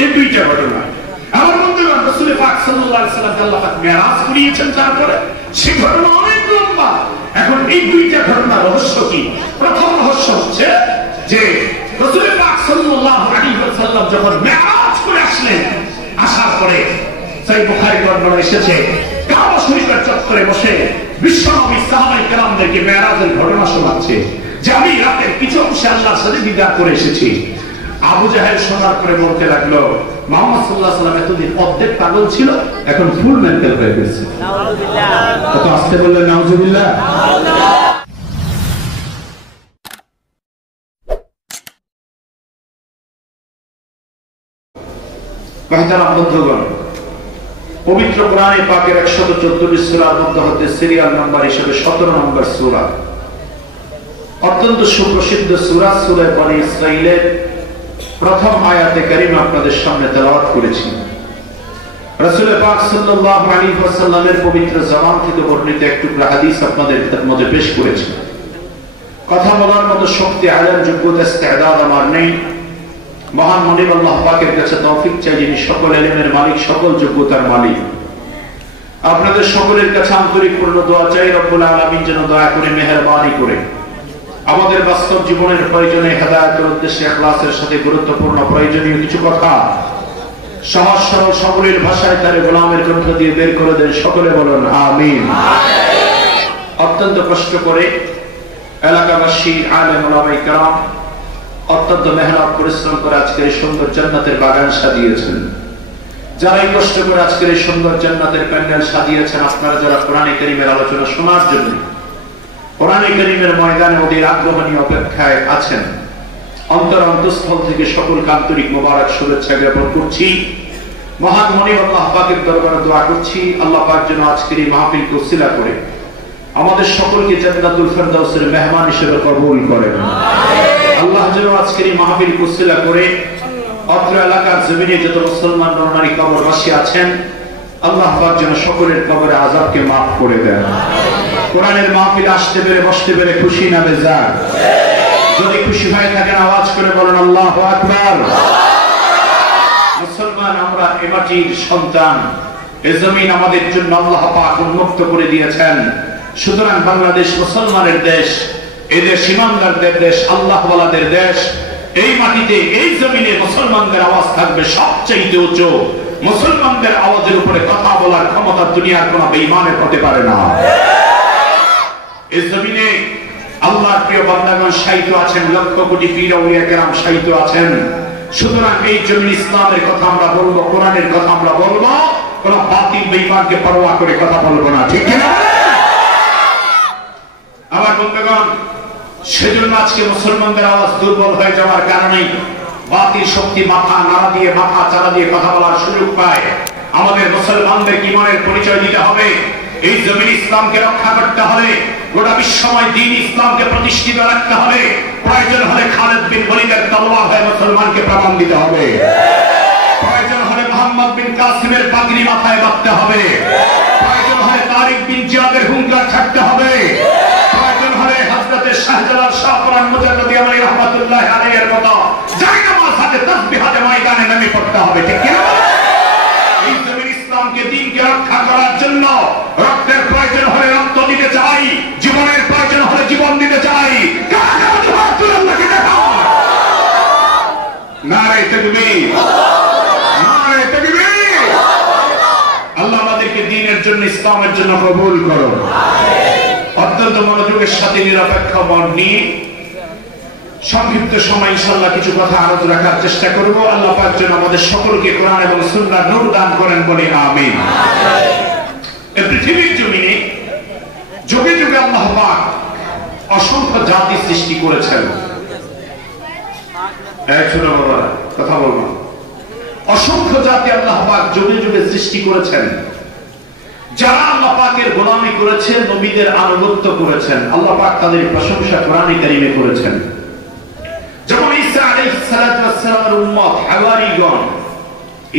এই দুইটা ঘটনা। আমার বন্ধুগণ, রাসূল পাক সাল্লাল্লাহু আলাইহি ওয়াসাল্লাম আল্লাহ পাক মেরাজ করিয়েছেন, তারপরে সেই ঘটনা অনেক লম্বা। এখন এই দুইটা ঘটনার রহস্য কি? প্রথম রহস্য হচ্ছে যে রাসূল পাক সাল্লাল্লাহু আলাইহি ওয়াসাল্লাম যখন মেরাজ করে আসলেন, আসার পরে সহিহ বুখারী বর্ণনা এসেছে, কাবা শরীফের চত্বরে বসে বিশ্বনবী সাহাবায়ে কেরামদেরকে মেরাজের ঘটনা শোনাচ্ছে যে আমি রাতের কিছু অংশে আল্লাহর সাথে দিদার করে এসেছি। আবু জাহেল শোনার পরে বলতে লাগলো, মুহাম্মদ সাল্লাল্লাহু আলাইহি ওয়াসাল্লাম এতদিন অর্ধেক পাগল ছিল, এখন ফুল মেন্টাল হয়ে গেছে। নাউযুবিল্লাহ। কত আসতে বললেন নাউযুবিল্লাহ। মহতারাম বন্ধুগণ, পবিত্র কোরআনে পাকের 114টি সূরার মধ্যে হতে সিরিয়াল নাম্বার হিসেবে 17 নম্বর সূরা, অত্যন্ত সুপ্রসিদ্ধ সূরা, সূরা বনী ইসরাঈলের প্রথম আয়াতে কারিমা আপনাদের সামনে তেলাওয়াত করেছি। রাসূল পাক সাল্লাল্লাহু আলাইহি ওয়াসাল্লামের পবিত্র জবান থেকে বর্ণিত একটু হাদিস আপনাদের মধ্যে পেশ করেছি। কথা বলার মতো শক্তি, আলেম, যোগ্যতা, ইস্তেদাদ আমার নেই। মহান মনিব আল্লাহ পাকের কাছে তৌফিক চাই, যিনি সকল ইলমের মালিক, সকল যোগ্যতার মালিক। আপনাদের সকলের কাছে আন্তরিক পূর্ণ দোয়া চাই, রব্বুল আলামিন যেন দয়া করে মেহেরবানি করে আমাদের বাস্তব জীবনের প্রয়োজনে হেদায়েতের উদ্দেশ্যে ইখলাসের সাথে গুরুত্বপূর্ণ প্রয়োজনীয় কিছু কথা সহজ সরল সাবলীল ভাষায় তার গোলামের কণ্ঠ দিয়ে বের করে দেন। সকলে বলুন আমিন। অত্যন্ত কষ্ট করে এলাকাবাসী, আলেম ওলামায়ে কেরাম অত্যন্ত মেহনত পরিশ্রম করে আজকের এই সুন্দর জান্নাতের বাগান সাজিয়েছেন। যারা এই কষ্ট করে আজকের এই সুন্দর জান্নাতের প্যান্ডেল সাজিয়েছেন, আপনারা যারা কোরআনে কারীমের আলোচনা শোনার জন্য কোরআনে কারীমের ময়দানে ওদের আগ্রহ নিয়ে অপেক্ষায় আছেন, অন্তর অন্তঃস্থল থেকে সকলকে আন্তরিক মোবারক শুভেচ্ছা জ্ঞাপন করছি। মহান মনিব আল্লাহ পাকের দরবারে দোয়া করছি, আল্লাহ পাক যেন আজকের এই মাহফিলকে উসিলা করে আমাদের সকলকে জান্নাতুল ফেরদাউসের মেহমান হিসেবে কবুল করেন। আল্লাহ যেন আজকের এই মাহফিলকে উসিলা করে অত্র এলাকার জমিনে যত মুসলমান নরনারী কবরবাসী আছেন, আল্লাহ পাক যেন সকলের কবরে আযাবকে মাফ করে দেন। কোরআনের মাহফিলে আসতে পেরে বসতে পেরে খুশি না বেজার? যদি খুশি হয়ে থাকেন আওয়াজ করে বলেন আল্লাহু আকবার। মুসলমান আমরা এ মাটির সন্তান, এই জমিন আমাদের জন্য আল্লাহ পাক উন্মুক্ত করে দিয়েছেন। সুতরাং বাংলাদেশ মুসলমানের দেশ, এই দেশ ইমানদারদের দেশ, আল্লাহওয়ালাদের দেশ। এই মাটিতে, এই জমিনে মুসলমানদের আওয়াজ থাকবে সবচেয়ে উঁচু। মুসলমানদের আওয়াজের উপরে কথা বলার ক্ষমতা দুনিয়ার কোন বেঈমানের হতে পারে না। এই জমিনে আল্লাহর প্রিয় বান্দাগণ শায়িত আছেন, লক্ষ কোটি পীর আউলিয়া কেরাম শায়িত আছেন। সুতরাং এই জমিন ইসলামের কথা আমরা বলবো, কোরআনের কথা আমরা বলবো, কোন বাতিল বেঈমানকে পরোয়া করে কথা বলবো না, ঠিক কিনা? আমার বন্ধুগণ, সেজন্য আজকে মুসলমানদের আওয়াজ দুর্বল হয়ে যাওয়ার কারণে বাতিল শক্তি মাথা নাড়া দিয়ে, মাথা চালা দিয়ে কথা বলার সুযোগ পায়। আমাদের মুসলমানদের ঈমানের পরিচয় দিতে হবে। এই জমিন ইসলামকে রক্ষা করতে হবে, গোটা বিশ্বময় দ্বীন ইসলামকে প্রতিষ্ঠিত রাখতে হবে। প্রয়োজন হলে খালিদ বিন ওলীদের তলোয়ার হয়ে মুসলমানকে প্রমাণ দিতে হবে। প্রয়োজন হলে মুহাম্মদ বিন কাসিমের পাগড়ি মাথায় বাঁধতে হবে। প্রয়োজন হলে তারিক বিন জিয়াদের হুঙ্কার ছাড়তে হবে। প্রয়োজন হলে হযরতে শাহজালাল শাহ কোরআন মুজাদ্দিদ আলী রাহমাতুল্লাহ আলাইহির মতো জায়নামাজ হাতে তাসবিহ হাতে ময়দানে নেমে পড়তে হবে, ঠিক কি না? এই জমিন ইসলামকে দ্বীনকে রক্ষা করার জন্য রক্তের প্রয়োজন হলে রক্ত দিতে চাই, জীবনের প্রয়োজন হলে জীবন দিতে চাই। নারে তাকবীর, নারে তাকবীর। আল্লাহ আমাদেরকে দ্বীনের জন্য, ইসলামের জন্য কবুল করো। অত্যন্ত মনোযোগের সাথে নিরপেক্ষ মন নিয়ে সংক্ষিপ্ত সময় ইনশাআল্লাহ কিছু কথা আরো রাখার চেষ্টা করব। আল্লাহ পাক যেন আমাদের সকলকে কোরআন এবং সুন্নাহর নূর দান করেন, বলি আমিন। এই পৃথিবীর জমিনে যুগে যুগে আল্লাহ পাক অসংখ্য জাতি সৃষ্টি করেছেন। শুনো বাবা, কথা বলবো। অসংখ্য জাতি আল্লাহ পাক যুগে যুগে সৃষ্টি করেছেন, যারা আল্লাহ পাকের গোলামি করেছেন, নবীদের আনুগত্য করেছেন। আল্লাহ পাক তাদের প্রশংসা কোরআনে কারীমে করেছেন। যেমন ঈসা আলাইহিস সালামের উম্মত হাওয়ারীগণ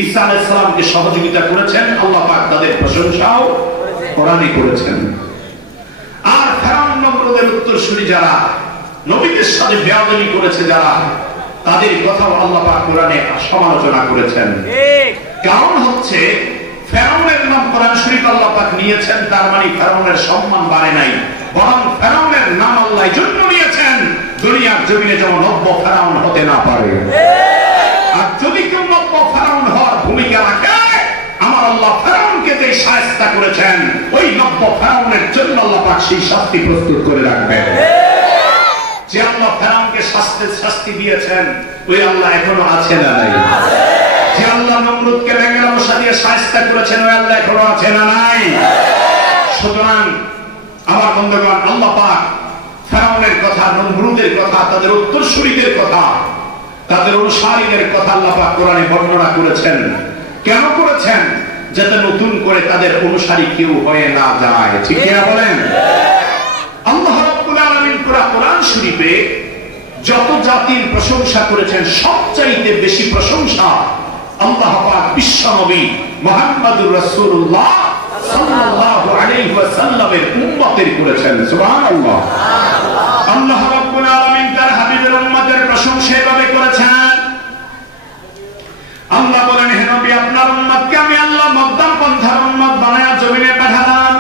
ঈসা আলাইহিস সালামকে সহযোগিতা করেছেন, আল্লাহ পাক তাদের প্রশংসাও কোরআনে করেছেন। আর ফেরাউন নমরুদের উত্তরসূরি যারা নবীদের সাথে বেয়াদবি করেছে, যারা তাদের কথাও আল্লাহ পাক কোরআনে সমালোচনা করেছেন। কারণ হচ্ছে ফেরাউনের নাম কোরআন শরীফ আল্লাহ পাক নিয়েছেন, তার মানে ফেরাউনের সম্মান বাড়ে নাই, বরং ফেরাউনের নাম আল্লাহ জন্য নিয়েছেন দুনিয়ার জমিনে যেন নব্য ফেরাউন হতে না পারে। আর যদি কেউ নব্য ফেরাউন হওয়ার ভূমিকা রাখে, আমার আল্লাহ ফেরাউনকে যে শায়েস্তা করেছেন, ওই নব্য ফেরাউনের জন্য আল্লাহ পাক সেই শাস্তি প্রস্তুত করে রাখবেন। যে আল্লাহ ফেরাউনকে শাস্তি দিয়েছেন, ওই আল্লাহ এখনো আছে না নাই? যে আল্লাহ নমরুদকে ব্যাঙের মশা দিয়ে শায়েস্তা করেছেন, ওই আল্লাহ এখনো আছে না নাই? সুতরাং আমার বন্ধুগণ, আল্লাহ পাক ফেরাউনের কথা, নমরুদের কথা, তাদের উত্তরসূরিদের কথা, তাদের অনুসারীদের কথা আল্লাহ পাক কোরআনে বর্ণনা করেছেন। কেন করেছেন? যাতে নতুন করে তাদের অনুসারী কেউ হয়ে না যায়। ঠিক কিনা বলেন? আল্লাহ রাব্বুল আলামিন পুরা কোরআন শরীফে যত জাতির প্রশংসা করেছেন, সবচাইতে বেশি প্রশংসা আল্লাহ পাক বিশ্ব নবী মুহাম্মদুর রাসূলুল্লাহ সাল্লাল্লাহু আলাইহি ওয়াসাল্লামের উম্মতের করেছেন। সুবহানাল্লাহ। আল্লাহ রাব্বুল আলামিন তার হাবিবের উম্মতের প্রশংসা এভাবে করেছেন। আল্লাহ বলেন, হে নবী, আপনার উম্মতকে আমি আল্লাহ মধ্যম পন্থার উম্মত বানায়া জমিনে পাঠালাম।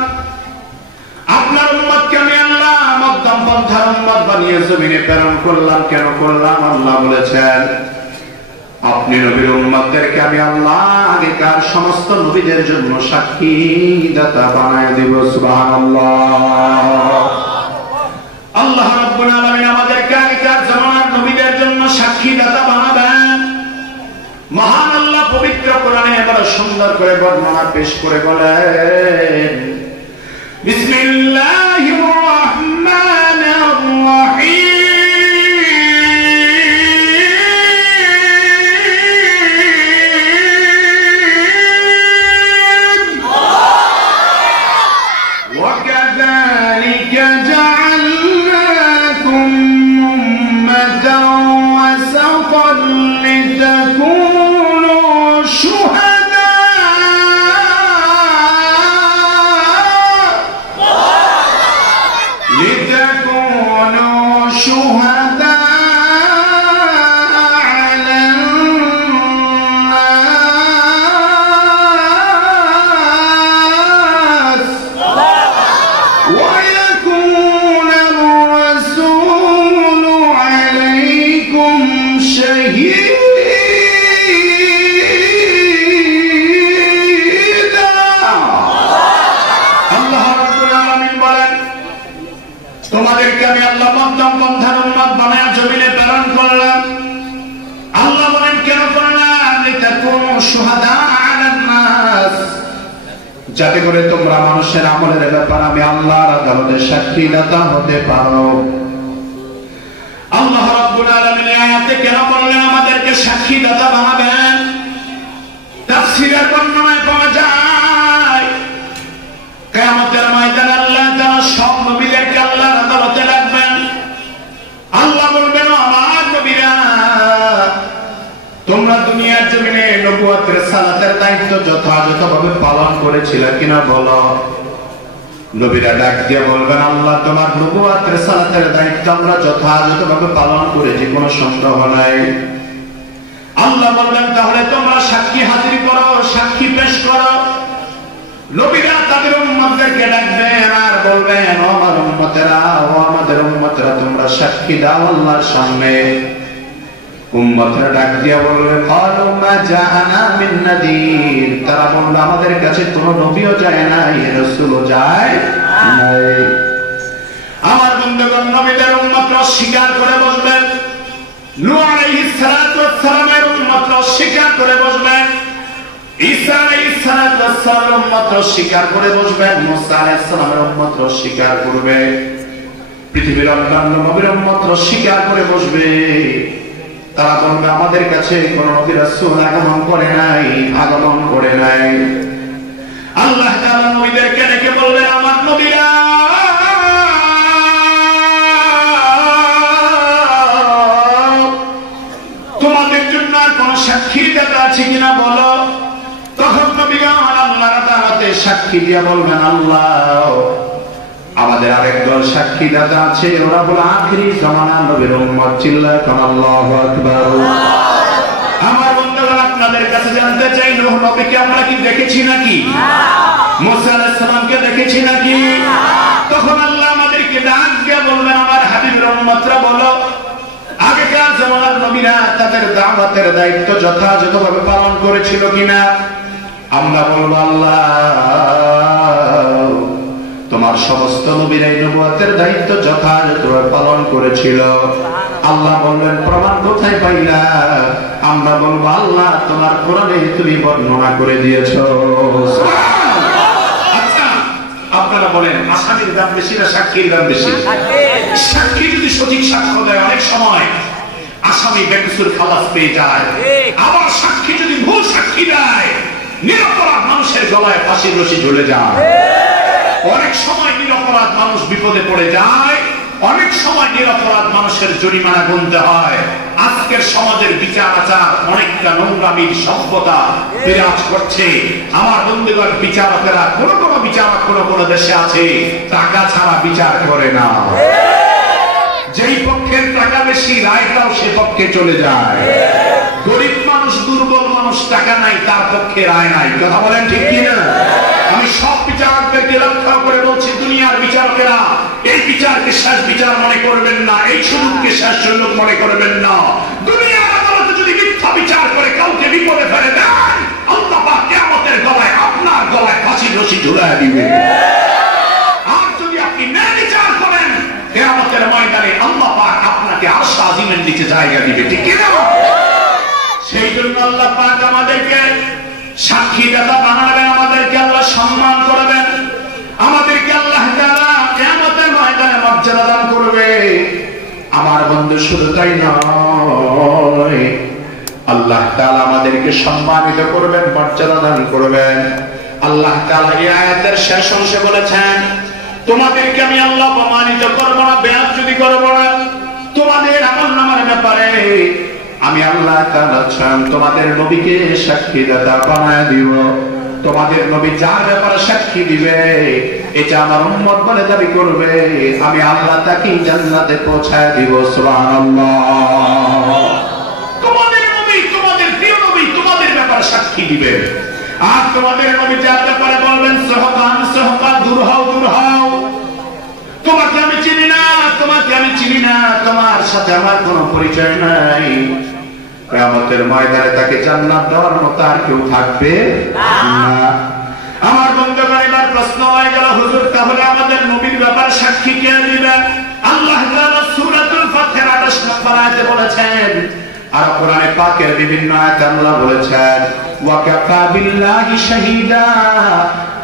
আপনার উম্মতকে আমি আল্লাহ মধ্যম পন্থার উম্মত বানিয়ে জমিনে প্রেরণ করলাম। কেন করলাম? আল্লাহ বলেছেন, আপনি নবীর উম্মতদেরকে আমি আল্লাহ আগেকার সমস্ত নবীদের জন্য সাক্ষী দাতা বানায় দিব। সুবহানাল্লাহ। আল্লাহ রাব্বুল আলামিন আমাদেরকে আগেকার জামানার নবীদের জন্য সাক্ষী দাতা বানাবেন। মহান আল্লাহ পবিত্র কোরআনে বড় সুন্দর করে বর্ণনা পেশ করে বলেন, বিসমিল্লাহির রাহমানির রাহিম, وكذلك جعلناكم أمة وسطا لتكونوا شهداء على الناس ويكون الرسول عليكم شهيدا। আল্লাহ রাব্বুল আলামিন বলেন, তোমাদেরকে আমি আল্লাহ মধ্যম পন্থার উম্মত বানায়া জমিনে প্রেরণ করলাম। আল্লাহ বলেন, কেন করলাম? লিতাকুনু শুহাদা আলান নাস, যাতে করে তোমরা মানুষের আমলের ব্যাপারে আমি আল্লাহর আদালতে সাক্ষী দাতা হতে পারো। আল্লাহ রাব্বুল আলামিন এই আয়াতে কেন বললেন আমাদেরকে সাক্ষী দাতা বানাবেন? তাফসীরের বর্ণনায় পাওয়া যায়, কিয়ামতের ময়দানে আল্লাহ তাআলা সব নবীদেরকে আল্লাহর আদালতে রাখবেন। আল্লাহ বলবেন, আমার নবীরা, তোমরা দুনিয়ার জমিনে নবুয়তের সালাতের দায়িত্ব যথাযথভাবে পালন করেছিলে কিনা বলো। নবীরা ডাক দিয়ে বলবেন, আল্লাহ, তোমার নবুয়তের সালাতের দায়িত্ব আমরা যথাযথভাবে পালন করেছি, কোনো সন্দেহ নাই। আল্লাহ বলবেন, তাহলে তোমরা সাক্ষী হাজির করো, সাক্ষী পেশ করো। নবীরা তাদের উম্মতদেরকে ডাকবেন আর বলবেন, ও আমার উম্মতেরা, ও আমাদের উম্মতেরা, তোমরা সাক্ষী দাও আল্লাহর সামনে। উম্মতেরা ডাক দিয়া বলবে, ক্বালু মা জাআনা মিন নাযীর, তারা বলবে, আমাদের কাছে কোনো নবীও যায় নাই, রাসূলও যায় নাই। আমার বন্ধুগণ, নবীদের উম্মতরা স্বীকার করে বসবেন। নূহ আলাইহিস সালাতু ওয়াস সালামের উম্মতরা স্বীকার করে বসবেন। ঈসা আলাইহিস সালাতু ওয়াস সালামের উম্মতরা স্বীকার করে বসবেন। মুসা আলাইহিস সালামের উম্মতরা স্বীকার করবে। পৃথিবীর অন্যান্য নবীর উম্মতরা স্বীকার করে বসবে। তারা বলবে, আমাদের কাছে কোন নবী রাসূল আগমন করে নাই, আগমন করে নাই। আল্লাহ তাআলা নবীদেরকে ডেকে বললেন, আমার নবীরা, তোমাদের জন্য আর কোন সাক্ষী দাতা আছে কিনা বলো। তখন নবীগণ আল্লাহর আদালতে সাক্ষী দিয়ে বলবেন, আল্লাহ, আমাদের আরেক দল সাক্ষী দাতা আছে, ওরা বলে আখিরি জামানা নবীর উম্মত। চিল্লায় কোন আল্লাহু আকবার। আমার বন্ধুগণ, আপনাদের কাছে জানতে চাই, নূহ নবীকে আমরা কি দেখেছি নাকি? মুসা আলাইহিস সালামকে দেখেছি নাকি? তখন আল্লাহ আমাদেরকে ডাক দিয়ে বলবেন, আমার হাবিবের উম্মতরা বলো, আগেকার জামানার নবীরা তাদের দাওয়াতের দায়িত্ব যথাযথভাবে পালন করেছিল কিনা? আমরা বলবো, আল্লাহ তোমার সমস্ত নবীরাই নবুয়তের দায়িত্ব যথাযথভাবে পালন করেছিল। আল্লাহ বললেন, প্রমাণ কোথায় পাইলা? আমরা বলবো, আল্লাহ তোমার কোরআনে তুমি বর্ণনা করে দিয়েছো। আচ্ছা, আপনারা বলেন, আসামির দাম বেশি না সাক্ষীর দাম বেশি? সাক্ষী যদি সঠিক সাক্ষ্য দেয়, অনেক সময় আসামি বেকসুর খালাস পেয়ে যায়। আবার সাক্ষী যদি ভুল সাক্ষী দেয়, নিরপরাধ মানুষের গলায় ফাঁসির রশি ঝুলে যায়। অনেক সময় নিরপরাধ মানুষ বিপদে পড়ে যায়, অনেক সময় নিরপরাধ মানুষের জরিমানা গুনতে হয়। আজকের সমাজের বিচার আচার অনেকটা নোংরামির সভ্যতা বিরাজ করছে। আমার বন্ধুগণ, বিচারকেরা কোন বিচারক কোন দেশে আছে টাকা ছাড়া বিচার করে না। যেই পক্ষের টাকা বেশি, রায়টাও সে পক্ষে চলে যায়। গরিব মানুষ, দুর্বল মানুষ, টাকা নাই, তার পক্ষে রায় নাই। কথা বলেন ঠিক কিনা? আমি সব বিচারকদেরকে লক্ষ্য করে বলছি, দুনিয়ার বিচারকেরা এই বিচারকে শেষ বিচার মনে করবেন না, এই সুযোগকে শেষ সুযোগ মনে করবেন না। দুনিয়ার আদালতে যদি মিথ্যা বিচার করে কাউকে বিপদে ফেলে দেন, আল্লাহ পাক কিয়ামতের গলায় আপনার গলায় ফাঁসির রশি ঝুলায় দিবেন। আর যদি আপনি ন্যায় বিচার করেন, কিয়ামতের ময়দানে আল্লাহ পাক আপনাকে আরশ আজিমের নিচে জায়গা দিবে। ঠিক কিনা? সেই জন্য আল্লাহ পাক আমাদেরকে সাক্ষী দাতা বানাবেন, আমাদেরকে আল্লাহ সম্মান করবেন, আমাদেরকে আল্লাহ তাআলা কিয়ামতের ময়দানে মর্যাদা দান করবে। আমার বন্ধু, শুধু তাই নয়, আল্লাহ তাআলা আমাদেরকে সম্মানিত করবেন, মর্যাদা দান করবেন। আল্লাহ তাআলা এই আয়াতের শেষ অংশে বলেছেন, তোমাদেরকে আমি আল্লাহ অপমানিত করব না, বেয়াদবি করব না। তোমাদের আমলনামার ব্যাপারে আমি আল্লাহ তাআলা তোমাদের নবীকে সাক্ষীদাতা বানায় দিব। তোমাদের নবী যার ব্যাপারে সাক্ষী দিবে, এটা আমার উম্মত বলে দাবি করবে, আমি আল্লাহ তাকে জান্নাতে পৌঁছায় দিব। সুবহানাল্লাহ। তোমাদের নবী, তোমাদের প্রিয় নবী তোমাদের ব্যাপারে সাক্ষী দিবে, আর তোমাদের নবী যার ব্যাপারে বলবেন, সহবান সহবান, দূর হও দূর হও, তোমাকে আমি চিনি না, তোমাকে আমি চিনি না, তোমার সাথে আমার কোনো পরিচয় নাই। কিয়ামতের ময়দানে তাকে জান্নাত দেওয়ার মতো আর কেউ থাকবে না। আমার বন্ধুগণ, এবার প্রশ্ন হয়ে গেল, হুজুর তাহলে আমাদের নবীর ব্যাপারে সাক্ষী কে দিবে? আল্লাহ তাআলা সূরাতুল ফাতিহার 28 নম্বর আয়াতে বলেছেন, আর কোরআনে পাকের বিভিন্ন আয়াতে আল্লাহ বলেছেন, ওয়া কাফা বিল্লাহি শাহীদা।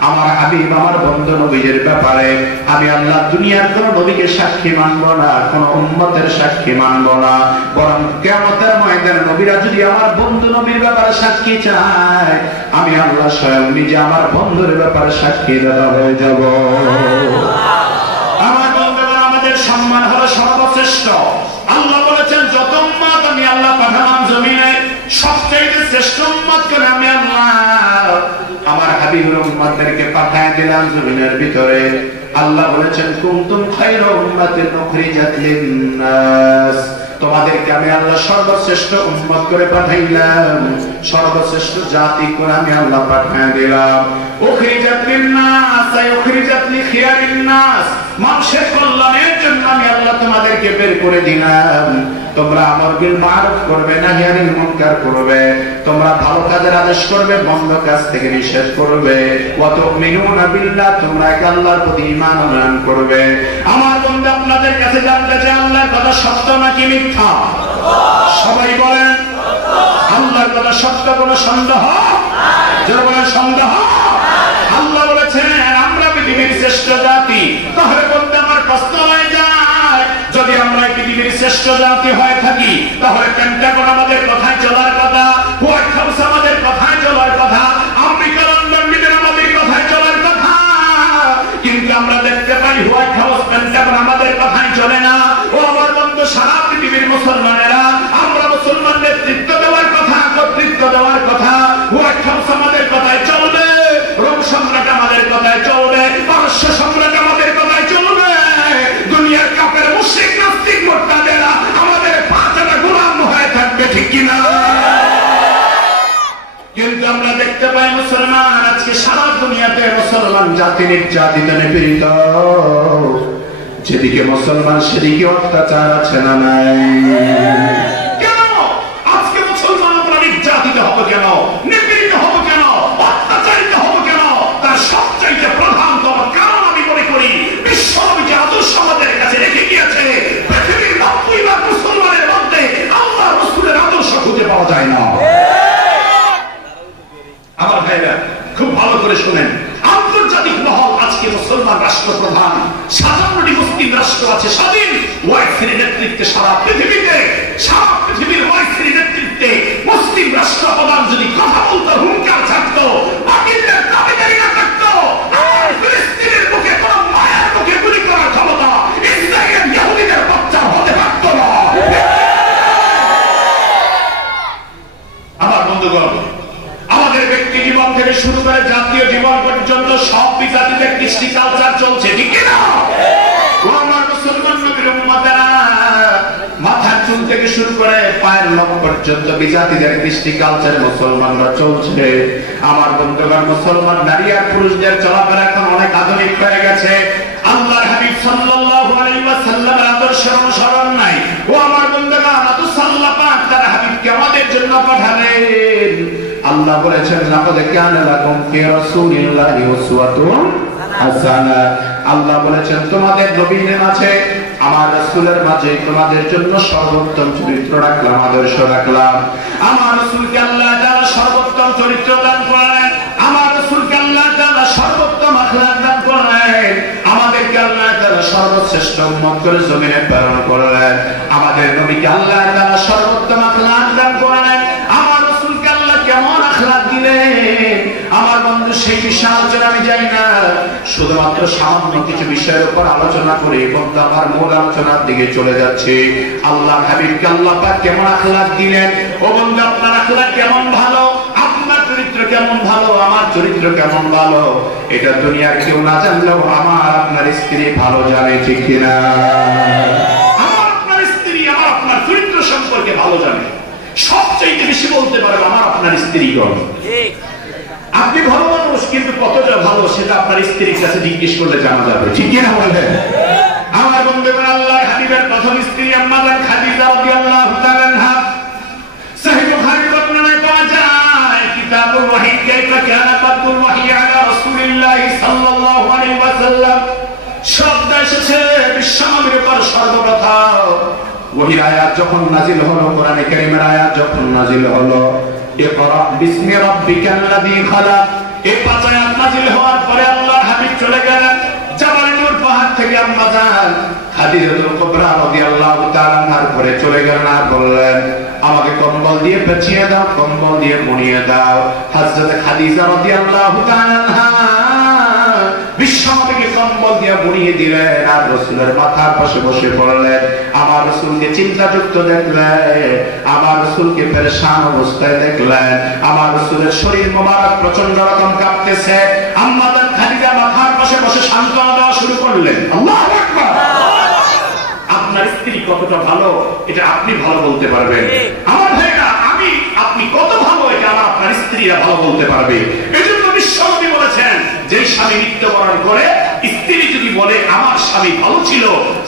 আমার হাবিব, আমার বন্ধু নবীদের ব্যাপারে আমি আল্লাহ দুনিয়ার কোন নবীকে সাক্ষী মানব না, কোন উম্মতের সাক্ষী মানব না, বরং কিয়ামতের ময়দানে নবীরা যদি আমার বন্ধু নবীর ব্যাপারে সাক্ষী চায়, আমি আল্লাহ স্বয়ং নিজে আমার বন্ধুর ব্যাপারে সাক্ষী দাতা হয়ে যাব। আমার বন্ধুগণ, আমাদের সম্মান হলো সর্বশ্রেষ্ঠ। আল্লাহ বলেছেন, যত উম্মত আমি আল্লাহ পাঠালাম জমিনে, সবচেয়ে শ্রেষ্ঠ উম্মত করে আমি আল্লাহ আমার হাবিবের উম্মতদেরকে পাঠিয়ে দিলাম জমিনের ভিতরে। আল্লাহ বলেছেন, কুনতুম খায়রা উম্মাতিন উখরিজাত লিন-নাস, তোমাদেরকে আমি আল্লাহ সর্বশ্রেষ্ঠ উম্মত করে পাঠাইলাম, সর্বশ্রেষ্ঠ জাতি করে আমি আল্লাহ পাঠিয়ে দিলাম। উখরিজাত লিন-নাস, উখরিজাত লিখিয়ারিন নাস, মানুষের কল্যাণের জন্য আমি আল্লাহ তোমাদেরকে বের করে দিলাম। তোমরা আমর বিল মারুফ করবে, নাহি আনিল মুনকার করবে, তোমরা ভালো কাজের আদেশ করবে, মন্দ কাজ থেকে নিষেধ করবে। ওয়া তুমিনুনা বিল্লাহ, তোমরা এক আল্লাহর প্রতি ঈমান আনয়ন করবে। আমার বন্ধু, আপনাদের কাছে জানতে চাই, আল্লাহর কথা সত্য নাকি মিথ্যা? সবাই বলেন, আল্লাহর কথা সত্য, কোনো সন্দেহ যারা বলেন সন্দেহ। আল্লাহ বলেছেন, আমরা পৃথিবীর শ্রেষ্ঠ জাতি। তাহলে বলতে আমার প্রশ্ন হয়ে যায়, যদি আমরা পৃথিবীর শ্রেষ্ঠ জাতি হয়ে থাকি, তাহলে পেন্টাগন আমাদের কথায় চলার কথা, হোয়াইট হাউস আমাদের কথায় চলার কথা, আমেরিকা লন্ডন মিটার আমাদের কথায় চলার কথা, কিন্তু আমরা দেখতে পাই হোয়াইট হাউস, পেন্টাগন আমাদের কথায় চলে না। ও আমার বন্ধু, সারা পৃথিবীর মুসলমানেরা আমরা মুসলমান নেতৃত্ব দেওয়ার কথা, কর্তৃত্ব দেওয়ার কথা, হোয়াইট হাউস আমাদের কথায় চলবে, রোম সম্রাট আমাদের কথায় চলবে, পারস্য সম্রাট আমাদের কথায় চলবে। কিন্তু আমরা দেখতে পাই মুসলমান আজকে সারা দুনিয়াতে মুসলমান জাতি নির্যাতিত নিপীড়িত, যেদিকে মুসলমান সেদিকে অত্যাচার আছে না নাই? কেন আজকে মুসলমান আমরা নির্যাতিত হবো, কেন নিপীড়িত হবো, কেন অত্যাচারিত হবো, কেন? তার সবচাইতে প্রধানতম কারণ আমি মনে করি বিশ্বনবীর আদর্শ আমাদের কাছে রেখে গিয়েছে। পৃথিবীর 90 লাখ মুসলমানের মধ্যে আল্লাহ রাসূলের আদর্শ খুঁজে পাওয়া যায় না। আমার ভাইরা খুব ভালো করে শুনেন, আন্তর্জাতিক মহল আজকে মুসলমান রাষ্ট্রপ্রধান, 57টি মুসলিম রাষ্ট্র আছে স্বাধীন, ওয়াইসির নেতৃত্বে সারা পৃথিবীতে, সারা পৃথিবীর ওয়াইসির নেতৃত্বে মুসলিম রাষ্ট্রপ্রধান যদি কথা বলতো, হুঙ্কার ছাড়তো, বাকিদের দাবিদারি না থাকতো, আর ফিলিস্তিনের মুখে কোন মায়ের মুখে গুলি করার ক্ষমতা ইসরায়েলের ইহুদিদের বাচ্চা হতে পারত না। আমার বন্ধুগণ, আমাদের ব্যক্তি জীবন থেকে শুরু করে জাতীয় জীবন পর্যন্ত সব বিজাতিতে কৃষ্টি কালচার চলছে, ঠিক না? আমার মুসলমান নবীর উম্মতেরা মাথার চুল থেকে শুরু করে পায়ের নখ পর্যন্ত বিজাতিদের কৃষ্টি কালচার মুসলমানরা চলছে। আমার বন্ধুগণ, মুসলমান নারী আর পুরুষদের চলাফেরা এখন অনেক আধুনিক হয়ে গেছে। আল্লাহর হাবিব সাল্লাল্লাহু আলাইহি ওয়াসাল্লামের আদর্শের অনুসরণ নাই। ও আমার বন্ধুগণ, আল্লাহ সাল্লাল্লাহু পাক তার হাবিবকে আমাদের জন্য পাঠালেন। আল্লাহ বলেছেন, লাকাদ কানা লাকুম ফি রাসূলিল্লাহি উসওয়াতুন হাসানাহ। আল্লাহ বলেছেন, তোমাদের নবীর মাঝে, আমার রাসূলের মাঝে তোমাদের জন্য সর্বোত্তম চরিত্র রাখলাম, আদর্শ রাখলাম। আমার রাসূলকে আল্লাহ তাআলা সর্বোত্তম চরিত্র দান করেন, আমার রাসূলকে আল্লাহ তাআলা সর্বোত্তম আখলাক দান করেন, আমাদেরকে আল্লাহ তাআলা সর্বশ্রেষ্ঠ উম্মত করে জমিনে প্রেরণ করলেন। আমাদের নবীকে আল্লাহ তাআলা সর্বোত্তম আখলাক দান করেন। আমার রাসূলকে আল্লাহ কেমন আখলাক দিলেন, আমার বন্ধু সেই বিষয়ে আলোচনা আমি যাই না, শুধুমাত্র সামান্য কিছু বিষয়ের উপর আলোচনা করে বন্ধু আমার মূল আলোচনার দিকে চলে যাচ্ছে। আল্লাহ হাবিবকে আল্লাহ পাক কেমন আখলাক দিলেন। ও বন্ধু, আপনার আখলাক কেমন ভালো, আপনার চরিত্র কেমন ভালো, আমার চরিত্র কেমন ভালো, এটা দুনিয়ার কেউ না জানলেও আমার আপনার স্ত্রী ভালো জানে, ঠিক কিনা? আমার আপনার স্ত্রী আমার আপনার চরিত্র সম্পর্কে ভালো জানে, সবচেয়ে বেশি বলতে পারবে আমার আপনার স্ত্রীগণ। আপনি ভালো মানুষ, কিন্তু কতটা ভালো সেটা আপনার স্ত্রীর কাছে জিজ্ঞেস করলে জানা যাবে, ঠিক কিনা বলেন? আমার বন্ধুগণ, আল্লাহর হাবিবের প্রথম স্ত্রী আম্মা জান খাদিজা রাদিয়াল্লাহু তাআলা আনহা, সহিহ বুখারীর বর্ণনায় পাওয়া যায়, কিতাবুল ওয়াহী কাইফা কানা বাদুল ওয়াহী আলা রাসূলিল্লাহি সাল্লাল্লাহু আলাইহি ওয়াসাল্লাম শব্দ এসেছে বিশ্বনবীর উপর সর্বপ্রথম ওহীর আয়াত যখন নাযিল হলো, কোরআনে কারীমের আয়াত যখন নাযিল হলো, ইকরা বিসমি রাব্বিকাল্লাযী খালাক, এই পাঁচ আয়াত নাযিল হওয়ার পরে আল্লাহর হাবিব চলে গেলেন জাবালে নূর পাহাড় থেকে আম্মা জান খাদিজাতুল কুবরা রাদিয়াল্লাহু তাআলা আনহার ঘরে চলে গেলেন আর বললেন, আমাকে কম্বল দিয়ে পেঁচিয়ে দাও, কম্বল দিয়ে মুড়িয়ে দাও। হযরত খাদিজা রাদিয়াল্লাহু তাআলা আনহা বিশ্বনবীকে কম্বল দিয়ে মুড়িয়ে দিলেন আর রাসূলের মাথার পাশে বসে পড়লেন। আমার রাসূলকে চিন্তাযুক্ত দেখলেন, আমার রাসূলকে পেরেশান অবস্থায় দেখলেন, আমার রাসূলের শরীর মোবারক প্রচন্ড রকম কাঁপতেছে। আম্মা জান খাদিজা মাথার পাশে বসে সান্ত্বনা দেওয়া শুরু করলেন। আল্লাহু আকবার! আপনার স্ত্রী কতটা ভালো এটা আপনি ভালো বলতে পারবেন। আমার ভাইরা, আমি আপনি কত ভালো এটা আমার আপনার স্ত্রীরা ভালো বলতে পারবে। এজন্য বিশ্বনবী বলেছেন, যে স্বামী মৃত্যুবরণ করে স্ত্রী যদি বলে আমার স্বামী ভালো ছিল,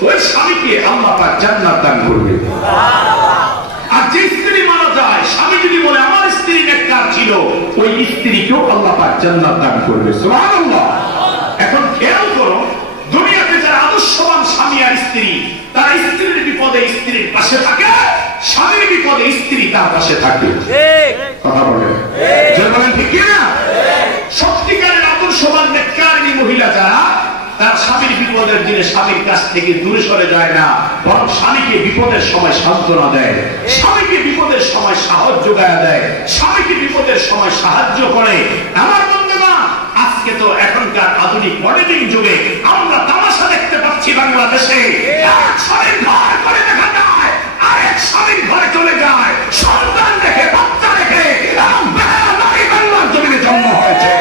ওই স্বামীকে আল্লাহ পাক জান্নাত দান করবে। আর যে স্ত্রী মারা যায়, স্বামী যদি বলে আমার স্ত্রী নেককার ছিল, ওই স্ত্রীকেও আল্লাহ পাক জান্নাত দান করবে। সুবহানাল্লাহ! এখন খেয়াল করো, দুনিয়াতে যারা আদর্শবান স্বামী আর স্ত্রী, তারা স্ত্রীর বিপদে স্ত্রীর পাশে থাকে, স্বামীর বিপদে স্ত্রী তার পাশে থাকে। কথা বলেন, বলেন ঠিক না? সত্যিকারের আদর্শবান নেককারী মহিলা যারা, তার স্বামীর বিপদের দিনে স্বামীর কাছ থেকে দূরে সরে যায় না, বরং স্বামীকে বিপদের সময় সান্ত্বনা দেয়, স্বামীকে বিপদের সময় সাহস যোগায় দেয়, স্বামীকে বিপদের সময় সাহায্য করে। আমার বন্ধুরা, আজকে তো এখনকার আধুনিক মডেলিং যুগে আমরা তামাশা দেখতে পাচ্ছি বাংলাদেশে। এক স্বামীর ঘর করে দেখা যায়, আরেক স্বামীর ঘরে চলে যায়, সন্তান রেখে, বাচ্চা রেখে, নারী বাংলার জমিনে জন্ম হয়েছে।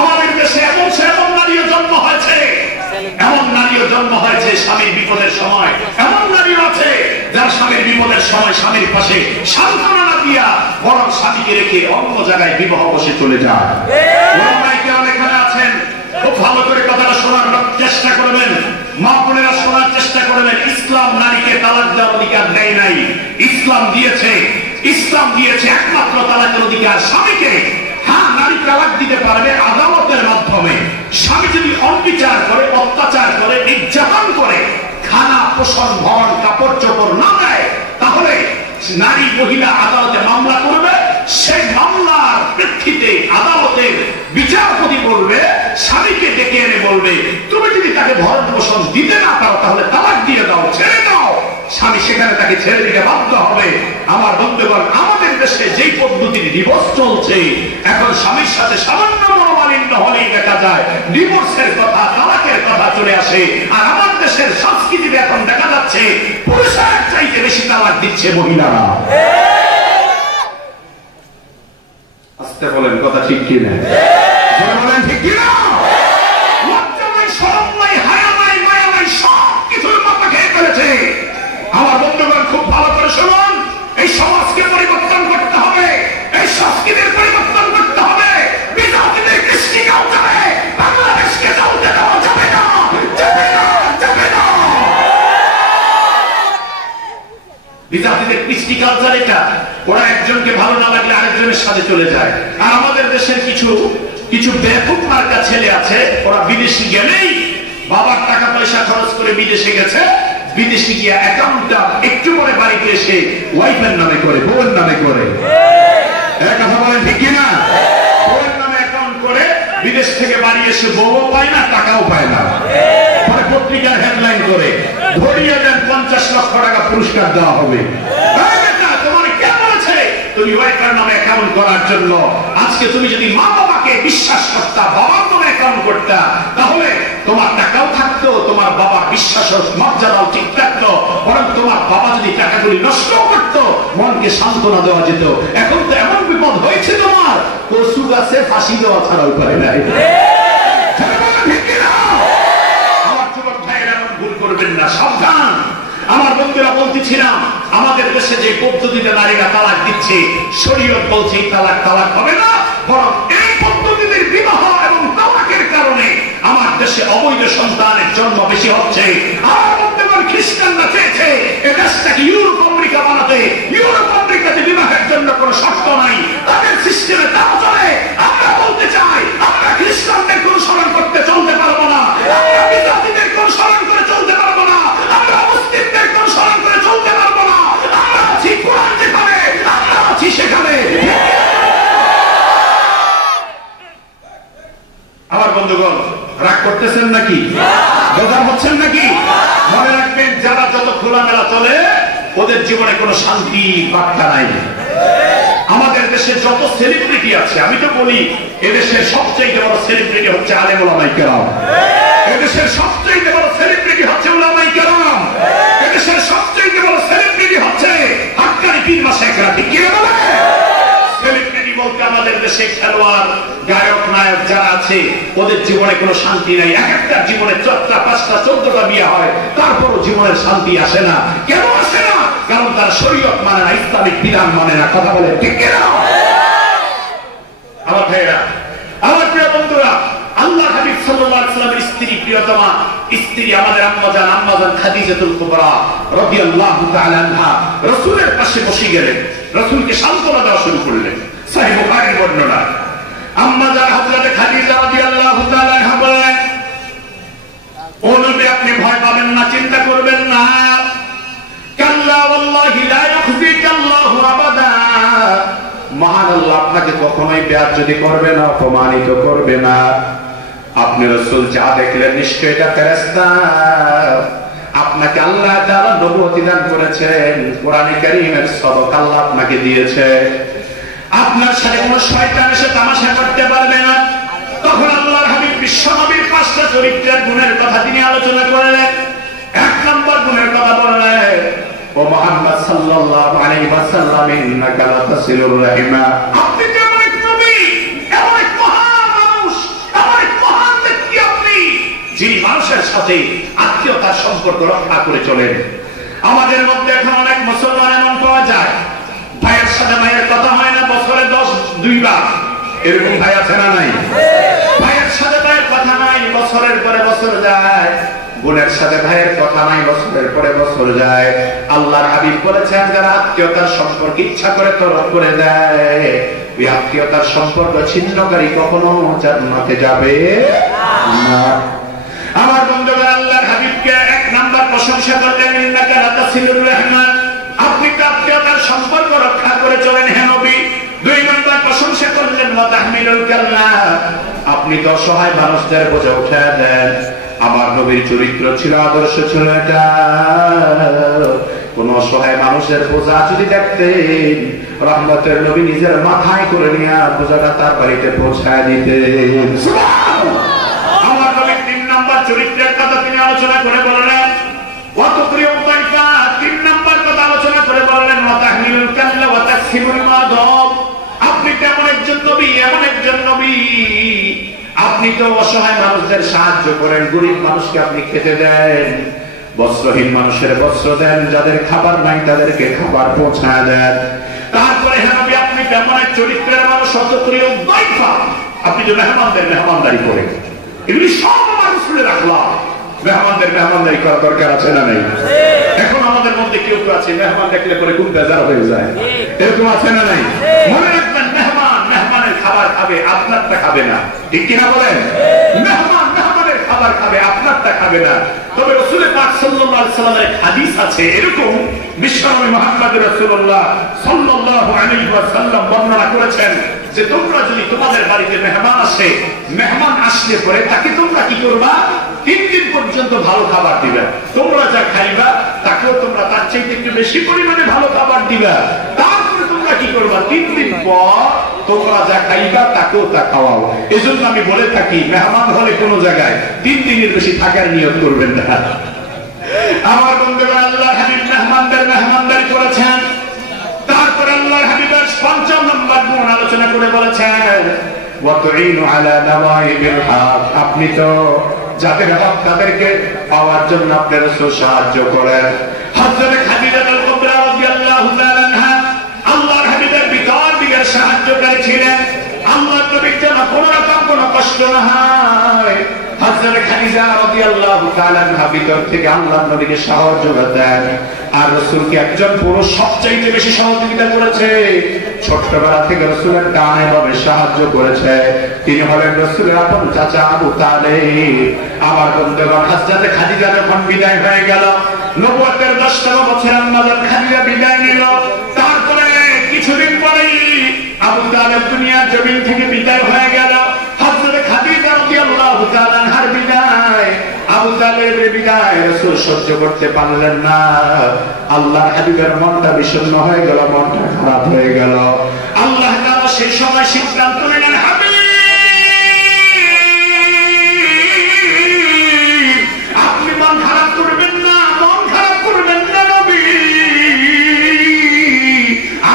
আমাদের দেশে এমন নারীও জন্ম হয়েছে, এমন নারীও জন্ম হয়েছে স্বামীর বিপদের সময়, এমন নারীও আছে যার স্বামীর বিপদের সময় স্বামীর পাশে সান্ত্বনা না দিয়া বরং স্বামীকে রেখে অন্য জায়গায় বিবাহ বসে চলে যায়। এখানে আছেন, খুব ভালো করে কথাটা শোনার চেষ্টা করবেন, মা বোনেরা শোনার চেষ্টা করবেন। ইসলাম নারীকে তালাক দেওয়ার অধিকার দেয় নাই। ইসলাম দিয়েছে একমাত্র তালাকের অধিকার স্বামীকে। হ্যাঁ, নারী তালাক দিতে পারবে আদালতের মাধ্যমে। স্বামী যদি অবিচার করে, অত্যাচার করে, নির্যাতন করে, খানা পোষণ ভরণ কাপড় চোপড় না দেয়, তাহলে নারী মহিলা আদালতে মামলা করবে। সেই মামলার প্রেক্ষিতে আদালতের বিচারপতি বলবে, স্বামীকে ডেকে এনে বলবে, তুমি যদি তাকে ভরণ পোষণ দিতে না পারো তাহলে তালাক দিয়ে দাও, ছেড়ে দাও। স্বামী সেখানে তাকে ছেড়ে দিতে বাধ্য হবে। আমার বন্ধুগণ, আমাদের দেশে যেই পদ্ধতির ডিভোর্স চলছে, এখন স্বামীর সাথে সামান্য মনোমালিন্য হলেই দেখা যায় ডিভোর্সের কথা, তালাকের কথা চলে আসে। আর আমার দেশের সংস্কৃতিতে এখন দেখা যাচ্ছে পুরুষের চাইতে বেশি তালাক দিচ্ছে মহিলারা। আসতে বলেন, কথা ঠিক কিনা? বলেন ঠিক কিনা? লজ্জা নাই, শরম নাই, হায়া নাই, মায়া নাই, সব কিছুর মাথা খেয়ে ফেলেছে। আমার বন্ধুগণ, খুব ভালো করে শুনুন, এই সমাজকে পরিবর্তন করতে হবে, এই সংস্কৃতির পরিবর্তন করতে হবে। বিজাতিদের কৃষ্টি কালচারে বাংলাদেশকে চলতে দেওয়া যাবে না, যাবে না, যাবে না। বিজাতিদের কৃষ্টি কালচার এটা, ওরা একজনকে ভালো না লাগলে আরেকজনের সাথে চলে যায়। আর আমাদের দেশের কিছু বেকুব মার্কা ছেলে আছে, ওরা বিদেশি গেলেই বাবার টাকা পয়সা খরচ করে বিদেশে গেছে, বিদেশে গিয়া অ্যাকাউন্টটা একটু পরে বাড়িতে এসে ওয়াইফের নামে করে, বউয়ের নামে করে। কথা বলেন ঠিক কিনা? বউয়ের নামে অ্যাকাউন্ট করে বিদেশ থেকে বাড়ি এসে বউও পায় না, টাকাও পায় না। পরে পত্রিকার হেডলাইন করে ধরিয়ে দেন 50 লক্ষ টাকা পুরস্কার দেওয়া হবে। তোমার কে বলেছে তুমি ওয়াইফের নামে অ্যাকাউন্ট করার জন্য? আজকে তুমি যদি মা বাবাকে বিশ্বাস করতা, বাবার নামে অ্যাকাউন্ট করতা, তাহলে তোমার টাকাও থাকতো, তোমার বাবার বিশ্বাস মর্যাদাও ঠিক থাকতো। বরং তোমার বাবা যদি টাকাগুলি নষ্ট করতো, মনকে সান্ত্বনা দেওয়া যেত। এখন তো এমন বিপদ হয়েছে তোমার, কচু গাছে ফাঁসি দেওয়া ছাড়া উপায় নাই। আমার যুবক ভাইয়েরা এমন ভুল করবেন না, সাবধান। আমার বন্ধুরা, বলতেছিলাম আমাদের দেশে যে পদ্ধতিতে নারীরা তালাক দিচ্ছে, শরীয়ত বলছে এই তালাক হবে না, বরং এই পদ্ধতিতে বিবাহ এবং তালাকের কারণে আমার দেশে অবৈধ সন্তানের জন্ম বেশি হচ্ছে। আমার বন্ধুগণ, খ্রিস্টানরা চেয়েছে এ দেশটাকে ইউরোপ আমেরিকা বানাতে। ইউরোপ আমেরিকাতে বিবাহের জন্য কোনো শর্ত নাই, তাদের সিস্টেমে তাও চলে। আমরা বলতে চাই, আমরা খ্রিস্টানদের অনুসরণ করতে চলতে পারবো না, আমরা বিজাতিদের অনুসরণ করে চলতে পারবো না, আমরা মুসলিমদের অনুসরণ করে চলতে পারবো না। আমরা আছি কোরআন যেখানে, আমরা আছি সেখানে। আমার বন্ধুগণ, রাগ করতেছেন নাকি? বেজার হচ্ছেন নাকি? মনে রাখবেন, যারা যত খোলামেলা চলে ওদের জীবনে কোনো শান্তি বার্তা নাই। আমাদের দেশে যত সেলিব্রিটি আছে, আমি তো বলি এদেশের সবচেয়ে বড় সেলিব্রিটি হচ্ছে আলেম ওলামায়ে কেরাম। এদেশের সবচেয়ে বড় সেলিব্রিটি হচ্ছে ওলামায়ে কেরাম। এদেশের সবচেয়ে বড় সেলিব্রিটি হচ্ছে হাক্কানি পীর মাশায়েখরা। ঠিক কি বলে? সেলিব্রিটি বলতে আমাদের দেশে খেলোয়াড়, গায়ক, নায়ক যারা আছে ওদের জীবনে কোনো শান্তি নাই। এক একটা জীবনে 4টা 5টা 14টা বিয়ে হয়, তারপরও জীবনের শান্তি আসে না। কেন আসে না? কারণ তারা শরীয়ত মানে না, ইসলামিক বিধান মানে না। কথা বলে ঠিক কিনা? আমার ভাইয়েরা, আমার প্রিয় বন্ধুরা, আল্লাহ হাবিব সাল্লাল্লাহু আলাইহি ওয়াসাল্লামের স্ত্রী, প্রিয়তমা স্ত্রী আমাদের আম্মাজান খাদিজাতুল কুবরা রাদিয়াল্লাহু তাআলা আনহা রাসূলের পাশে বসে গেলেন, রাসূলকে সান্ত্বনা দেওয়া শুরু করলেন। সহিহ বুখারীর বর্ণনা, আম্মাজান হযরত খাদিজা রাদিয়াল্লাহু তাআলা আনহা বলেন, ও নবী, আপনি ভয় পাবেন না, চিন্তা করবেন না। কাল্লা ওয়াল্লাহি লা ইউখজিকাল্লাহু আবাদা। মহান আল্লাহ আপনাকে কখনোই বেয়াজ্জতি করবে না, অপমানিত করবে না। আপনি রাসূল যা দেখলেন নিশ্চয়ই এটা ফেরেশতা। আপনাকে আল্লাহ তাআলা নবুয়তি দান করেছেন, কোরআনে কারীমের সবক আল্লাহ আপনাকে দিয়েছে। আপনার সাথে কোনো শয়তান এসে তামাশা করতে পারবে না। তখন আল্লাহর হাবিব বিশ্বনবীর 5টা চরিত্রের গুণের কথা তিনি আলোচনা করলেন। 1 নম্বর গুণের কথা বললেন, ও মুহাম্মদ সাল্লাল্লাহু আলাইহি ওয়াসাল্লাম, ইন্নাকা লাতাসিলুর রাহিমা। আপনি যেমন এক নবী, এমন এক মহান মানুষ, এমন এক মহান ব্যক্তি আপনি, যিনি মানুষের সাথে আত্মীয়তার সম্পর্ক রক্ষা করে চলেন। আমাদের মধ্যে এখন অনেক মুসলমান এমন এরকম ভাই আছে না নাই? ভাইয়ের সাথে ভাইয়ের কথা নাই, বছরের পরে বছর যায়। বোনের সাথে ভাইয়ের কথা নাই, বছরের পরে বছর যায়। আল্লাহর হাবিব বলেছেন, যারা আত্মীয়তার সম্পর্ক ইচ্ছা করে তরক করে দেয়, ওই আত্মীয়তার সম্পর্ক ছিন্নকারী কখনো জান্নাতে যাবে না। আমার বন্ধুরা, আল্লাহর হাবিবকে এক নাম্বার প্রশংসা করলেন, ইন্নাকা লাতাসিলুর রাহমান, আপনি আত্মীয়তার সম্পর্ক রক্ষা করে চলেন হে নবী। দুই নাম্বার প্রশংসা করলেন, ওয়া তাহমিলুল কাল্লা, আপনি তো অসহায় মানুষদের বোঝা উঠায় দেন। আমার নবীর চরিত্র ছিল, আদর্শ ছিল এটা, কোন অসহায় মানুষের বোঝা যদি দেখতেন, রহমতের নবী নিজের মাথায় করে নিয়ে বোঝাটা তার বাড়িতে পৌঁছায় দিতেন। আমার নবীর তিন নাম্বার চরিত্রের কথা তিনি আলোচনা করে বললেন, তিন নাম্বার কথা আলোচনা করে বললেন, আপনি তেমন একজন নবী, এমন একজন নবী, আপনি তো অসহায় মানুষদের সাহায্য করেন, গরিব মানুষকে আপনি খেতে দেন, বস্ত্রহীন মানুষের বস্ত্র দেন, যাদের খাবার নাই তাদেরকে খাবার পৌঁছায় দেন। তারপরে হ্যাঁ নবী, আপনি তেমন এক চরিত্রের মানুষ, অতপ্রিয় দায়িত্ব, আপনি যে মেহমানদের মেহমানদারি করেন, এগুলি সব আমার শুনে রাখলাম। মেহমানদের মেহমানদারি করা দরকার আছে না নেই? এখন আমাদের মধ্যে কেউ কেউ আছে, মেহমান দেখলে পরে কোন বেজার হয়ে যায়, এরকম আছে না নাই? মনে রাখবেন, মেহমান মেহমানের খাবার খাবে, আপনারটা খাবে না, ঠিক কিনা বলেন? মেহমান মেহমানের খাবার খাবে, আপনারটা খাবে না। তবে রাসূল পাক সাল্লাল্লাহু আলাইহি ওয়াসাল্লামের হাদিস আছে এরকম, বিশ্বনবী মুহাম্মদ রাসূলুল্লাহ সাল্লাল্লাহু আলাইহি ওয়াসাল্লাম বর্ণনা করেছেন যে তোমরা যদি তোমাদের বাড়িতে মেহমান আসে, মেহমান আসলে পরে তাকে তোমরা কি করবা? 3 দিন পর্যন্ত ভালো খাবার দিবা। তোমরা যা খাইবা তাকেও তোমরা তার চাইতে একটু বেশি পরিমাণে ভালো খাবার দিবা। তারপরে তোমরা কি করবা? 3 দিন পর তোমরা যা খাইবা তাকেও তা খাওয়াও। এজন্য আমি বলে থাকি, মেহমান হলে কোনো জায়গায় 3 দিনের বেশি থাকার নিয়ত করবেন না। আমার বন্ধুরা, আল্লাহর হাবিব মেহমানদের মেহমানদারি করেছেন। তারপর আল্লাহর হাবিবের ৫ম নম্বর গুণ আলোচনা করে বলেছেন, ওয়া তুইনু আলা নাওয়াইবিল হক, আপনি তো যাদের হক তাদেরকে পাওয়ার জন্য আপনি রাসূল সাহায্য করেন। হযরত খাদিজা কুবরা রাদিয়াল্লাহু তাআলা আনহা আল্লাহর হাবিবের ভিতর দিকে সাহায্যকারী ছিলেন। আল্লাহর নবীর জন্য কোনো রকম কোনো কষ্ট না হয়, হযরত খাদিজা রাদিয়াল্লাহু তাআলা আনহা ভিতর থেকে আল্লাহর নবীকে সাহায্য দেন। আর রাসূলকে একজন পুরুষ সবচেয়ে বেশি সহযোগিতা করেছে, ছোটবেলা থেকে রাসূলের ডানে বামে সাহায্য করেছে, তিনি হলেন রাসূলের আপন চাচা আবু তালেব। আমার বন্ধুগণ, হযরত খাদিজা যখন বিদায় হয়ে গেল, নবুয়তের 10তম বছরে আম্মাজান খাদিজা বিদায় নিল। তারপরে কিছুদিন পরেই আবু তালেব দুনিয়ার জমিন থেকে বিদায় হয়ে গেল। হযরত খাদিজা রাদিয়াল্লাহু তাআলা আনহার বিদায়, আবু তালেবের বিদায় রাসূল সহ্য করতে পারলেন না। আল্লাহর হাবিবের মনটা বিষণ্ণ হয়ে গেল, মনটা খারাপ হয়ে গেল। আল্লাহ তাআলা সেই সময় সিদ্ধান্ত নিলেন, হাবিব আপনি মন খারাপ করবেন না, মন খারাপ করবেন না নবী,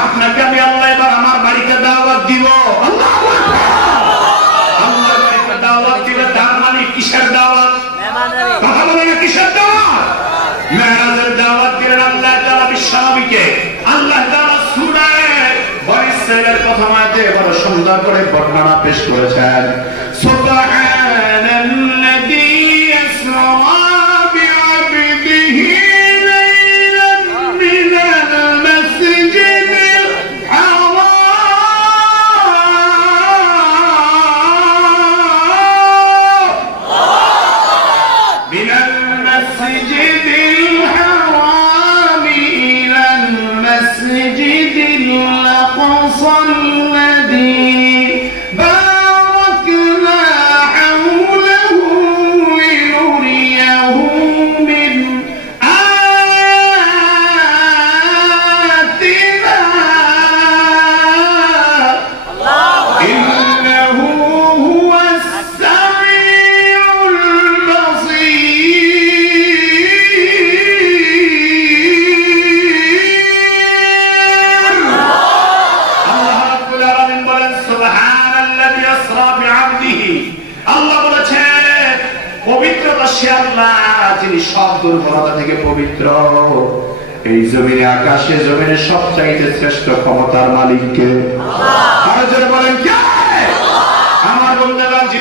আপনাকে আমি আল্লাহ এবার আমার বাড়িতে দাওয়াত দিব। আল্লাহু আকবার। আল্লাহর বাড়িতে দাওয়াত দিলে তার মানে কিসের দাওয়াত? কথা বলে না, কিসের দাওয়াত? মেরাজের দাওয়াত দিলেন আল্লাহ তাআলা বিশ্বনবীকে। আল্লাহ তাআলা সূরা বনী ইসরাঈলের প্রথম আয়াতে বড় সুন্দর করে বর্ণনা পেশ করেছেন, সুবহানাল্লাযী ইয়াসরা বি'আবদিহি লাইলান মিনাল মাসজিদিল হারাম মিনাল মাসজিদিল হারাম ইলাল মাসজিদিল আকসা الذي باركنا حوله لنريه من آياتنا إنه هو السميع البصير. আল্লাহ রাব্বুল আলামিন বলেন, সুবহানাল্লাযী আসরা বিআবদিহি, আল্লাহ বলেছেন পবিত্রতা সে আল্লাহ যিনি সব দুর্বলতা থেকে পবিত্র। এই জমিনে আকাশে জমিনে সবচাইতে শ্রেষ্ঠ ক্ষমতার মালিক কে? আল্লাহ। আর যারা বলেন কে?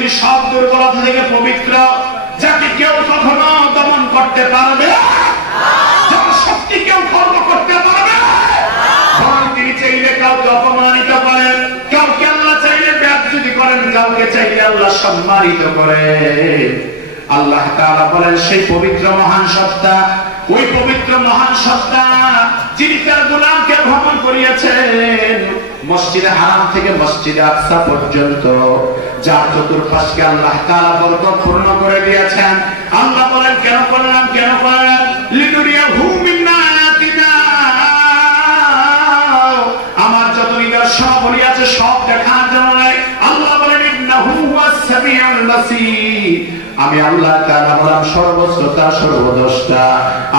তিনি সব দুর্বলতা থেকে পবিত্র, যাকে কেউ কখনো দমন করতে পারবে, যার শক্তি কেউ খর্ব করতে পারবে। তিনি চাইলে কাউকে অপমানিত করেন, কাউকে আল্লাহ চাইলে বেয়াদবি করেন, কাউকে চাইলে আল্লাহ সম্মানিত করেন। আল্লাহ তাআলা বলেন সেই পবিত্র মহান সত্তা, ওই পবিত্র মহান সত্তা যিনি তার গোলামকে ভ্রমণ করিয়েছেন মসজিদে হারাম থেকে মসজিদে আকসা পর্যন্ত, যার চতুর্পাশকে আল্লাহ তাআলা বরকতপূর্ণ করে দিয়েছেন। আল্লাহ বলেন কেন করলাম, কেন করলাম? লিনুরিয়াহু মিন আয়াতিনা, আমার যত নিদর্শনাবলী আছে সব দেখার জন্য। আল্লাহ বলেন ইন্নাহু হুয়াস সামিউল বাসীর, আমি আল্লাহ তাআলা হলাম সর্বশ্রোতা সর্বদ্রষ্টা।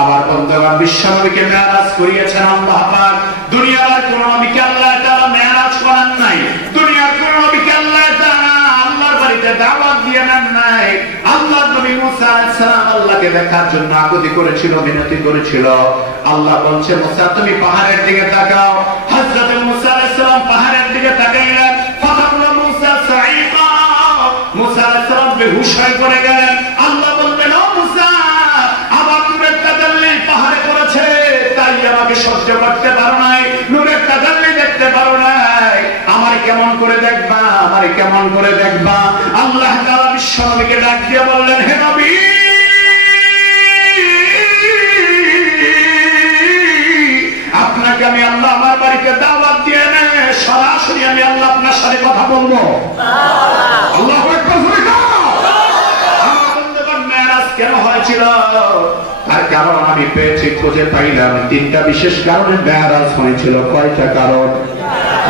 আমার বন্ধুগণ, বিশ্বনবীকে মেরাজ করিয়েছেন আল্লাহ পাক। দুনিয়ার কোন নবীকে আল্লাহ তাআলা মেরাজ করান নাই, দুনিয়ার কোন নবীকে আল্লাহ তাআলা আল্লাহর বাড়িতে দাওয়াত দিয়ে নেন নাই। আল্লাহ নবী মুসা আলাইহিস সালাম আল্লাহকে দেখার জন্য আকুতি করেছিল, বিনতি করেছিল। আল্লাহ বলছে মুসা তুমি পাহাড়ের দিকে তাকাও। হযরত মুসা আলাইহিস সালাম পাহাড়ের দিকে তাকাইলেন, ফাতাকুলা মুসা সাঈকা, মুসা আলাইহিস সালাম বেহুশ হয়ে পড়ে গেলেন। আল্লাহ বললেন ও মুসা, আমার নূরের তাজাল্লি পাহাড়ে পড়েছে, তাই আমাকে সহ্য করতে পারো নাই, নূরের তাজাল্লি দেখতে পারো নাই। আমার কেমন করে দেখবা, আমার কেমন করে দেখবা? আল্লাহ তাআলা বিশ্বনবীকে ডাক দিয়ে বললেন হে নবী, আপনাকে আমি আল্লাহ আমার বাড়িতে দাওয়াত দিয়ে নে, সরাসরি আমি আল্লাহ আপনার সাথে কথা বলবো। আল্লাহু আকবার। কেন হয়েছিল? তার কারণ আমি পেয়েছি, খুঁজে পাইলাম। তিনটা বিশেষ কারণে মেরাজ হয়েছিল। কয়টা কারণ?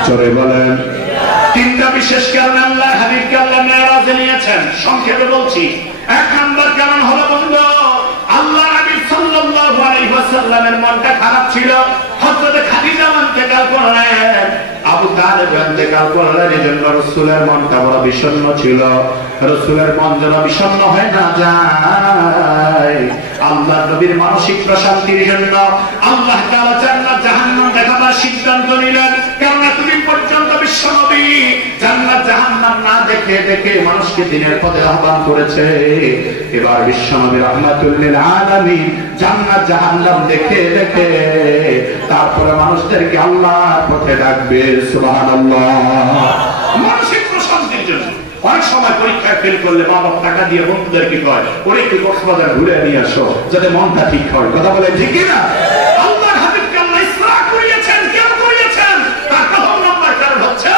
জোরে বলেন। তিনটা বিশেষ কারণে আল্লাহ হাবিবকে আল্লাহ মেরাজে নিয়েছেন। সংক্ষেপে বলছি, এক নম্বর কারণ হলো বন্ধু, আল্লাহ হাবিব সাল্লাল্লাহু আলাইহি ওয়াসাল্লামের মনটা খারাপ ছিল। হযরত খাদিজা ইন্তেকাল করলেন, আবু তালেব ইন্তেকাল করলেন, এজন্য রাসূলের মনটা বড় বিষণ্ণ ছিল। রাসূলের মন যেন বিষণ্ণ হয়ে না যায়, আল্লাহ নবীর মানসিক প্রশান্তির জন্য আল্লাহ তাআলা জান্নাত জাহান্নাম দেখাবার সিদ্ধান্ত নিলেন। কারণ এতদিন পর্যন্ত বিশ্ব নবী জান্নাত জাহান্নাম না দেখে দেখে মানুষকে দিনের পথে আহ্বান করেছে। এবার বিশ্ব নবী রাহমাতুল লিল আলামিন জান্নাত জাহান্নাম দেখে দেখে তারপরে মানুষদেরকে আল্লাহর পথে ডাকবে। সুবহানাল্লাহ। মানসিক প্রশান্তির জন্য অনেক সময় পরীক্ষায় ফেল করলে মা বাবা টাকা দিয়ে বন্ধুদেরকে কয় ওরে একটু কক্সবাজার ঘুরে নিয়ে আসো, যাতে মনটা ঠিক হয়। কথা বলে ঠিক না? আল্লাহর হাবিবকে আল্লাহ ইসরা করিয়েছেন। কেন করিয়েছেন? তার প্রথম নম্বর কারণ হচ্ছে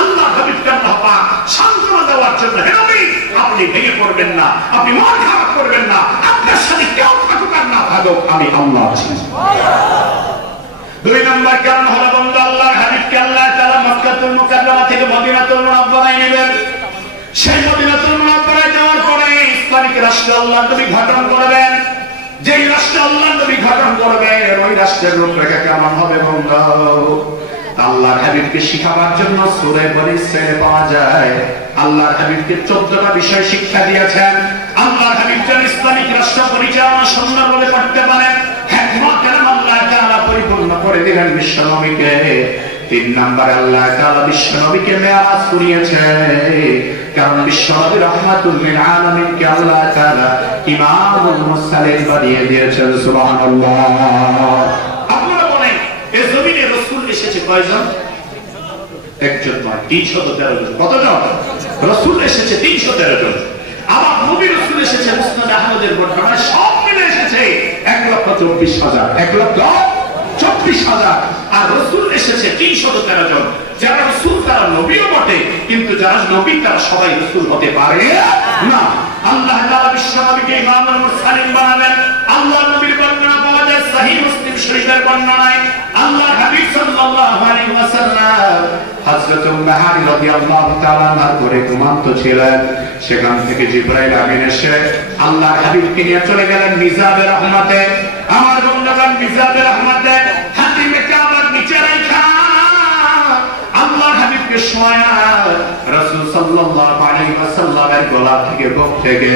আল্লাহ হাবিবকে আল্লাহ পাক সান্ত্বনা দেওয়ার জন্য। হে নবী, আপনি ভেঙে পড়বেন না, আপনি মন খারাপ করবেন না, আপনার সাথে কেউ থাকুক আর না থাকুক, আমি আল্লাহ আছি। দুই নম্বর কারণ হলো বন্ধু, আল্লাহর হাবিবকে আল্লাহ তাআলা মক্কাতুল মুকাররমা থেকে মদিনাতুল মুনাওয়ারায় নেবেন। সেই মদিনাতুল মুনাওয়ারায় যাওয়ার পরে ইসলামিক রাষ্ট্র আল্লাহ নবী গঠন করবেন। যেই রাষ্ট্র আল্লাহ নবী গঠন করবেন, ওই রাষ্ট্রের রূপরেখা কেমন হবে বন্ধু? আল্লাহর হাবিবকে শিখাবার জন্য সূরা বনী ইসরাঈলে পাওয়া যায় আল্লাহর হাবিবকে 14টা বিষয় শিক্ষা দিয়েছেন। আল্লাহর হাবিব যেন ইসলামিক রাষ্ট্র পরিচালনা সুন্দরভাবে করতে পারেন, হিকমত কেন আল্লাহ তাআলা পরিপূর্ণ করে দিলেন বিশ্ব নবীকে। 3 নম্বরে আল্লাহ তাআলা বিশ্ব নবীকে মেরাজ করিয়েছে, কারণ বিশ্ব নবী রাহমাতুল লিল আলামিনকে আল্লাহ তাআলা ইমামুল মুরসালিন বানিয়ে দিয়েছেন। সুবহানাল্লাহ। আপনারা বলেন এই জমিনে রাসূল এসেছে কয়জন? একজন নয়, 313 জন। কতজন? রাসূল এসেছে 313 জন। আবার নবী রাসূল এসেছে মুসনাদ আহমদের বর্ণনায় সব মিলে এসেছে 1,24,000। 1,24,000। আর রাসূল এসেছে 313 জন। যারা রাসূল তারা নবীও বটে, কিন্তু যারা নবী তারা সবাই রাসূল হতে পারে না। আল্লাহ তাআলা বিশ্ব নবীকে ইমামুল মুরসালিন বানালেন। আল্লাহর নবীর বর্ণনা পাওয়া যায় সহিহ মুসলিম শরীফের বর্ণনায়। আল্লাহর হাবিব সাল্লাল্লাহু আলাইহি ওয়াসাল্লাম হযরত উম্মে হানি রাদিয়াল্লাহু তাআলা আনহার ঘরে ঘুমান্ত ছিলেন। সেখান থেকে জিবরাইল আমিন এসে আল্লাহর হাবিবকে নিয়ে চলে গেলেন মিজাবে রহমতে। আমার বন্ধুগণ, মিজাবে রহমতে হাতিমে কাবার নিচে রাখা আল্লাহর হাবিবকে শোয়া রাসূল সাল্লাল্লাহু আলাইহি ওয়াসাল্লামের গলা থেকে বুক থেকে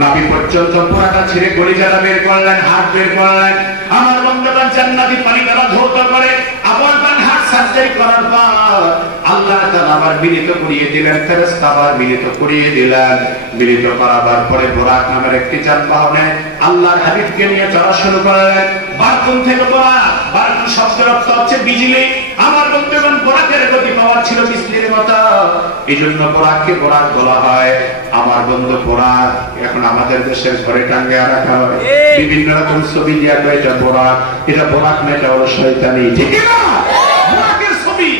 নাভি পর্যন্ত পুরাটা ছিঁড়ে কলিজাটা বের করলেন, হাত বের করলেন। আমার বন্ধুগণ, জান্নাতি পানি দ্বারা ধৌত করে আবার বান হাত সার্জারি করার পর আল্লাহ তাআলা আবার মিলিত করিয়ে দিলেন, ফেরেশতা আবার মিলিত করিয়ে দিলেন। মিলিত করাবার পরে বোরাক নামের একটি যানবাহনে আল্লাহর হাবিবকে নিয়ে চলা শুরু করলেন। বারকুন থেকে বোরাক, বারকুন শব্দের অর্থ হচ্ছে বিজলি। আমার বন্ধুগণ, বোরাকের গতি পাওয়ার ছিল বিজলির মতো, এই জন্য বোরাককে বোরাক বলা হয়। আমার বন্ধু, বোরাক এখন আমাদের দেশের ঘরে টাঙ্গে রাখা হয়, বিভিন্ন রকম ছবি দিয়া এটা বোরাক, এটা বোরাক না, এটা হলো শয়তানি, ঠিক না? বোরাকের ছবি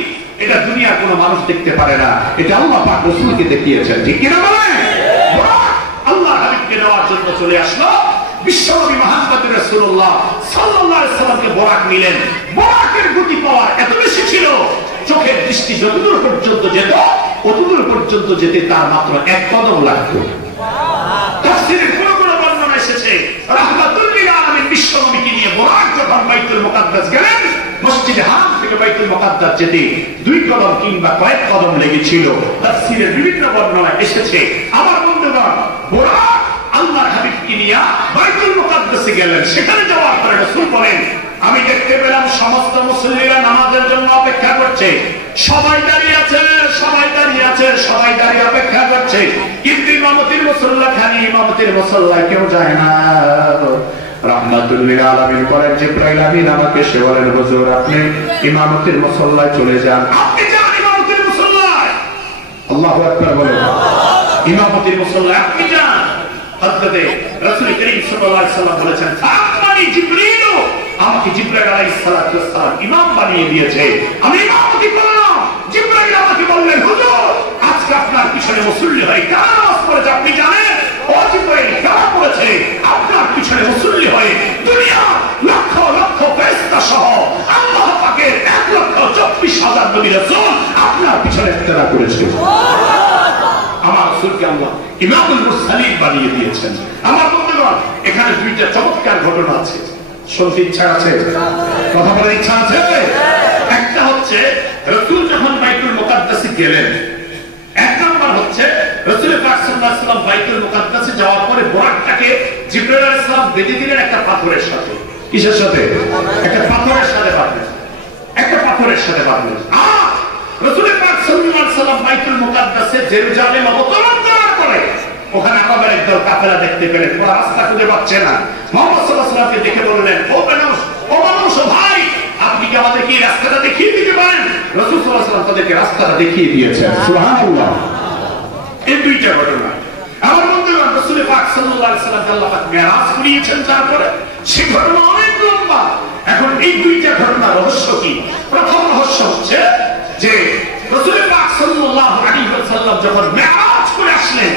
এটা দুনিয়ার কোনো মানুষ দেখতে পারে না, এটা আল্লাহ পাক রাসূলকে দেখিয়েছেন, ঠিক কিনা বলেন? বোরাক আল্লাহ হাবিবকে নেওয়ার জন্য চলে আসলো। বিশ্বনবী মুহাম্মদ রাসূলুল্লাহ সাল্লাল্লাহু আলাইহি সাল্লামকে বোরাক নিলেন। বোরাকের গতি পাওয়ার এত বেশি ছিল, চোখের দৃষ্টি যতদূর পর্যন্ত যেত অতদূর পর্যন্ত যেতে তার মাত্র এক কদম লাগতো। তাফসীরের কোন কোন বর্ণনা এসেছে, রাহমাতুল লিল আলামিন বিশ্বনবীকে নিয়ে বোরাক যখন বাইতুল মুকাদ্দাস গেলেন, মসজিদে হারাম থেকে বাইতুল মুকাদ্দাস যেতে 2 কদম কিংবা কয়েক কদম লেগেছিল। তাফসীরের বিভিন্ন বর্ণনা এসেছে। আমার বন্ধুগণ, বোরাক আল্লাহর হাবিবকে নিয়ে বাইতুল মুকাদ্দাসে গেলেন। সেখানে যাওয়ার পরে রাসূল বলেন, আমি দেখতে পেলাম সমস্ত মুসল্লিরা নামাজের জন্য অপেক্ষা করছে, সবাই দাঁড়িয়ে আছে, সবাই দাঁড়িয়ে আছে, সবাই দাঁড়িয়ে অপেক্ষা করছে, কিন্তু ইমামতির মুসল্লা খালি, ইমামতির মুসল্লায় কেউ যায় না। রাহমাতুল লিল আলামিন বলেন, জিবরাইল আমিন আমাকে এসে বলেন, হুজুর আপনি ইমামতির মুসল্লায় চলে যান। আপনি যান ইমামতির মুসল্লায়। আল্লাহু আকবার বলেন। ইমামতির মুসল্লায় আপনি যান। হযরতে রাসূল করিম সাল্লাল্লাহু আলাইহি সাল্লাম বলেছেন, আমাকে জিবরিল, আমাকে জিবরাইল আলাইহিস সালাতু ওয়াস সালাম ইমাম বানিয়ে দিয়েছে, আমি ইমামতি করলাম। জিবরাইল আমাকে বললেন, হুজুর আজকে আপনার পিছনে মুসল্লি হয়ে কারা নামাজ পড়েছে আপনি জানেন? ও জিবরাইল, কারা পড়েছে? আপনার পিছনে মুসল্লি হয়ে দুনিয়া লক্ষ লক্ষ ফেরেশতা সহ আল্লাহ পাকের 1,24,000 নবী রাসূল আপনার পিছনে ইক্তেদা করেছে। আমার রাসূলকে আল্লাহ ইমামুল মুরসালিন বানিয়ে দিয়েছেন। আমার বন্ধুগণ, এখানে 2টা চমৎকার ঘটনা আছে, শুনতে ইচ্ছা আছে? কথা বলার ইচ্ছা আছে? একটা হচ্ছে রাসূল যখন বাইতুল মুকাদ্দাসে গেলেন, এক নাম্বার হচ্ছে রাসূল পাক সাল্লাল্লাহু আলাইহি ওয়াসাল্লাম বাইতুল মুকাদ্দাসে যাওয়ার পরে বোরাকটাকে জিবরাইল আলাইহিস সালাম বেঁধে দিলেন একটা পাথরের সাথে। কিসের সাথে? একটা পাথরের সাথে বাঁধলেন, একটা পাথরের সাথে বাঁধলেন। আর রাসূল পাক সাল্লাল্লাহু আলাইহি ওয়াসাল্লাম বাইতুল মুকাদ্দাসে জেরুজালেম অবতরণ করার পরে ওখানে আবার একদল কাফেলা দেখতে পেলেন, ওরা রাস্তা খুঁজে পাচ্ছে না। মুহাম্মদ সাল্লাল্লাহু আলাইহি ওয়াসাল্লামকে দেখে বললেন, ও মানুষ, ও মানুষ, ও ভাই, আপনি কি আমাদেরকে এই রাস্তাটা দেখিয়ে দিতে পারেন? রাসূল সাল্লাল্লাহু আলাইহি ওয়াসাল্লাম তাদেরকে রাস্তাটা দেখিয়ে দিয়েছেন। সুবহানাল্লাহ। এই 2টা ঘটনা। আমার বন্ধুগণ, রাসূল পাক সাল্লাল্লাহু আলাইহি ওয়াসাল্লাম আল্লাহ পাক মেরাজ করিয়েছেন, তারপরে সেই ঘটনা অনেক লম্বা। এখন এই 2টা ঘটনার রহস্য কি? প্রথম রহস্য হচ্ছে যে রাসূল পাক সাল্লাল্লাহু আলাইহি ওয়াসাল্লাম যখন মেরাজ করে আসলেন,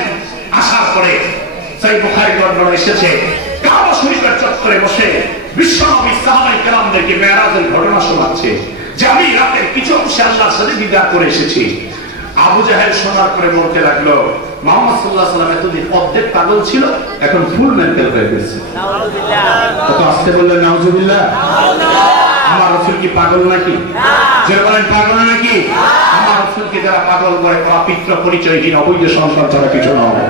আসার পরে সহিহ বুখারীর বর্ণনা এসেছে, কাবা শরীফের চত্বরে বসে বিশ্বনবী সাহাবায়ে কেরামদেরকে মেরাজের ঘটনা শোনাচ্ছে যে আমি রাতের কিছু অংশে আল্লাহর সাথে দিদার করে এসেছি। আবু জাহেল শোনার পরে বলতে লাগলো, মুহাম্মদ সাল্লাল্লাহু আলাইহি ওয়াসাল্লাম এতদিন অর্ধেক পাগল ছিল, এখন ফুল মেন্টাল হয়ে গেছে। নাউযুবিল্লাহ। কত আসতে বললেন নাউযুবিল্লাহ। আমার রাসূল কি পাগল নাকি? যারা বলেন পাগল নাকি? আমার রাসূলকে যারা পাগল বলে তারা পিতৃ পরিচয়হীন অবৈধ সন্তান ছাড়া কিছু নয়।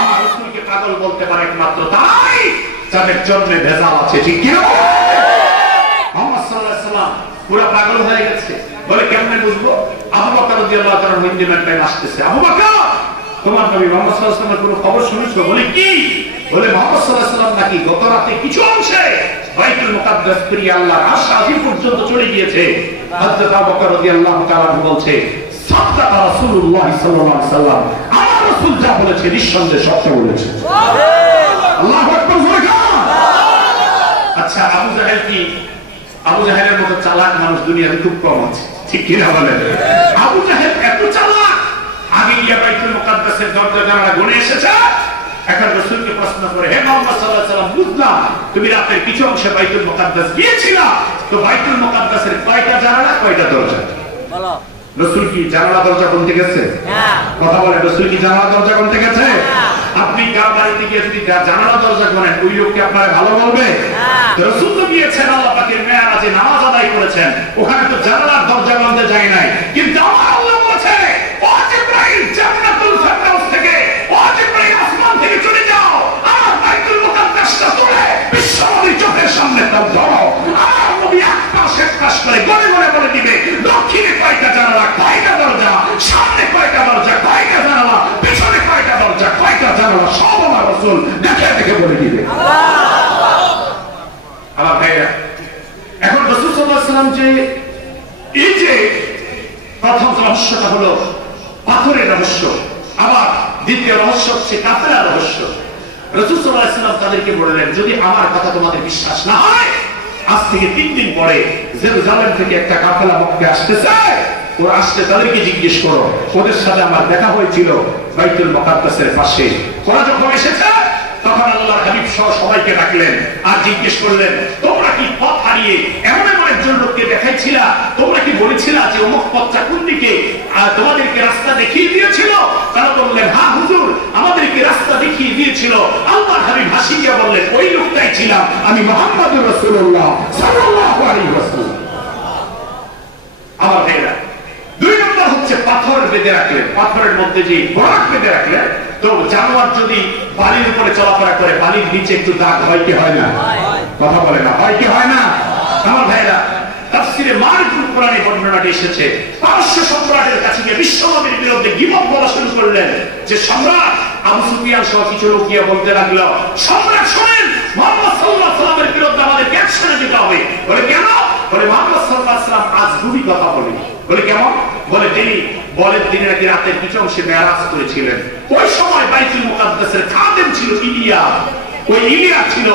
আমার রাসূলকে পাগল বলতে পারে একমাত্র তাই যাদের জন্মে ভেজাল আছে, ঠিক কি না? মুহাম্মদ সাল্লাল্লাহু আলাইহি ওয়াসাল্লাম পুরো পাগল হয়ে গেছে। বলে কেমনে বুঝবো? আবু বকর রাদিয়াল্লাহু তাআলা মদিনার টাইম আসতেছে, আবু বকর তোমার নবী মুহাম্মদ সাল্লাল্লাহু আলাইহি ওয়াসাল্লামের পুরো খবর শুনেছো? বলে কি? বলে মুহাম্মদ সাল্লাল্লাহু আলাইহি ওয়াসাল্লাম নাকি গত রাতে কিছু অংশে বাইতুল মুকাদ্দাস পেরিয়ে আল্লাহর আরশ আজিম পর্যন্ত চলে গিয়েছে। হযরত আবু বকর রাদিয়াল্লাহু তাআলা বলছে, সাদাকা রাসূলুল্লাহ সাল্লাল্লাহু আলাইহি ওয়াসাল্লাম, আমার রাসূল যা বলেছে নিঃসন্দেহে সত্য বলেছে। আল্লাহু আকবার বলে। আচ্ছা, আবু জাহেল কি? আবু জাহেলের মতো চালাক মানুষ দুনিয়াতে খুব কম আছে, ঠিক কি না বলেন? আবু জাহেল এত চালাক, আগে গিয়ে বাইতুল মুকাদ্দাসের দরজা জানালা গুনে এসেছে। এখন রাসূলকে প্রশ্ন করে, হে মুহাম্মদ সাল্লাল্লাহু আলাইহি ওয়াসাল্লাম, বুঝলাম তুমি রাতের কিছু অংশে বাইতুল মুকাদ্দাস গিয়েছিলা, তো বাইতুল মুকাদ্দাসের কয়টা জানালা, কয়টা দরজা? বলো। রাসূল কি জানালা দরজা বলতে গেছে? না। কথা বলে, রাসূল কি জানালা দরজা বলতে গেছে? না। আপনি কার বাড়িতে গিয়ে যদি জানালা দরজা করেন, ওই লোককে আপনারা ভালো বলবে? রাসূল তো গিয়েছেন আল্লাহ পাকের মেরাজে নামাজ আদায় করেছেন, ওখানে তো জানালার দরজা বলতে যায় নাই। কিন্তু আমার আল্লাহ বলেছে, ও জিবরাইল জান্নাতুল ফেরদাউস থেকে, ও জিবরাইল আসমান থেকে চলে যাও, আমার বাইতুল মুকাদ্দাসটা তুলে বিশ্বনবীর চোখের সামনে দাও। আমার নবী এক পাশ করে গনে গনে বলে দিবে, দক্ষিণে কয়টা এই যে প্রথম রহস্যটা হলো পাথরের রহস্য, আবার দ্বিতীয় রহস্য হচ্ছে কাফেলার রহস্য। রাসূল সাল্লাল্লাহু আলাইহি ওয়াসাল্লাম তাদেরকে বললেন, যদি আমার কথা তোমাদের বিশ্বাস না হয়, আজ থেকে 3 দিন পরে জেরুজালেম থেকে একটা কাফেলা মক্কায় আসতেছে, ওরা আসলে তাদেরকে জিজ্ঞেস করো, ওদের সাথে আমার দেখা হয়েছিল বাইতুল মুকাদ্দাসের পাশে। ওরা যখন এসেছে তখন আল্লাহর হাবিব সহ সবাইকে ডাকলেন আর জিজ্ঞেস করলেন, তোমরা কি পথ হারিয়ে এমন এমন একজন লোককে দেখাইছিলা? তোমরা কি বলেছিলা যে অমুক পথটা কোন দিকে? আর তোমাদেরকে রাস্তা দেখিয়ে দিয়েছিল? তারা বললেন, হ্যাঁ হুজুর, আমাদেরকে রাস্তা দেখিয়ে দিয়েছিল। আল্লাহর হাবিব হাসিয়া বললেন, ওই লোকটাই ছিলাম আমি, মুহাম্মদুর রাসূলুল্লাহ সাল্লাল্লাহু আলাইহি ওয়াসাল্লাম। আমার ভাইরা, 2 নম্বর হচ্ছে পাথর বেঁধে রাখলেন, পাথরের মধ্যে যে বরফ বেঁধে রাখলেন। তো জানোয়ার যদি বালির উপরে চলাফেরা করে, বালির নিচে একটু দাগ হয় কি হয় না? কথা বলে না, হয় কি হয় না? আমার ভাইরা, তাফসীরে মারিফুল কোরআনে বর্ণনাটি এসেছে, পারস্য সম্রাটের কাছে গিয়ে বিশ্বনবীর বিরুদ্ধে গীবত বলা শুরু করলেন, যে সম্রাট আবু সুফিয়ান সহ কিছু লোক গিয়ে বলতে লাগলো, সম্রাট শুনেন, মুহাম্মদ সাল্লাল্লাহু আলাইহি ওয়াসাল্লামের বিরুদ্ধে আমাদের অ্যাকশনে যেতে হবে। বলে কেন? বলে মুহাম্মদ সাল্লাল্লাহু আলাইহি ওয়াসাল্লাম আজ দুই কথা বলে। বলে কেমন? বলে তিনি নাকি রাতের কিছু অংশে মেরাজ করেছিলেন। ওই সময় বাইতুল মুকাদ্দাসের খাদেম ছিল ইলিয়া। ওই ইলিয়া ছিল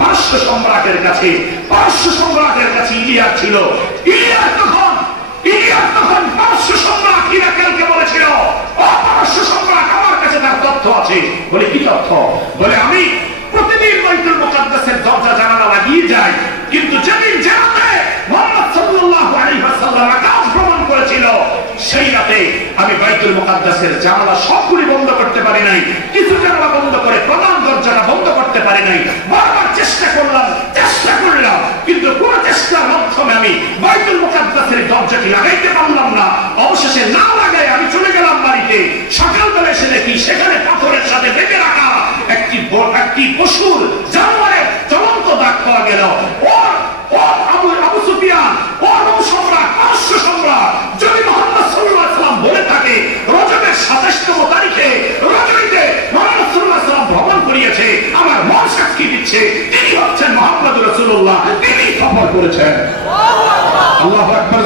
পারস্য সম্রাটের কাছে, পারস্য সম্রাটের কাছে ইলিয়া ছিল। ইলিয়া তখন পারস্য সম্রাট হিরাকেলকে বলেছিল, ও পারস্য সম্রাট, আমার কাছে তার তথ্য আছে। বলে কি তথ্য? বলে আমি প্রতিদিন বাইতুল মুকাদ্দাসের দরজা জানালা লাগিয়ে যাই, কিন্তু যেদিন জানাতে মুহাম্মদ সাল্লাল্লাহু আলাইহি ওয়াসাল্লাম আকাশ ভ্রমণ করেছিল, সেই রাতে আমি বাইতুল মুকাদ্দাসের জানালা সবগুলি বন্ধ করতে পারি নাই, কিছু জানালা বন্ধ করে প্রধান দরজাটা বন্ধ করতে পারি নাই। বারবার চেষ্টা করলাম, কিন্তু কোন চেষ্টার মাধ্যমে আমি বাইতুল মুকাদ্দাসের দরজাটি লাগাইতে পারলাম না। অবশেষে না লাগাই আমি চলে গেলাম বাড়িতে। সকালবেলা এসে দেখি সেখানে পাথরের সাথে বেঁধে রাখা একটি পশুর, জানোয়ারের চলন্ত দাগ পাওয়া গেল। আবু সুফিয়ান, সম্রাট, পারস্য সম্রাট, যদি মুহাম্মদ সাল্লাল্লাহু আলাইহি ওয়াসাল্লাম বলে থাকে রজবের 27তম তারিখে রজনীতে মুহাম্মদ সাল্লাল্লাহু আলাইহি ওয়াসাল্লাম ভ্রমণ করিয়েছে, আমার মন সাক্ষী দিচ্ছে তিনি হচ্ছেন মুহাম্মদুর রাসূলুল্লাহ, তিনি সফর করেছেন। আল্লাহু আকবার।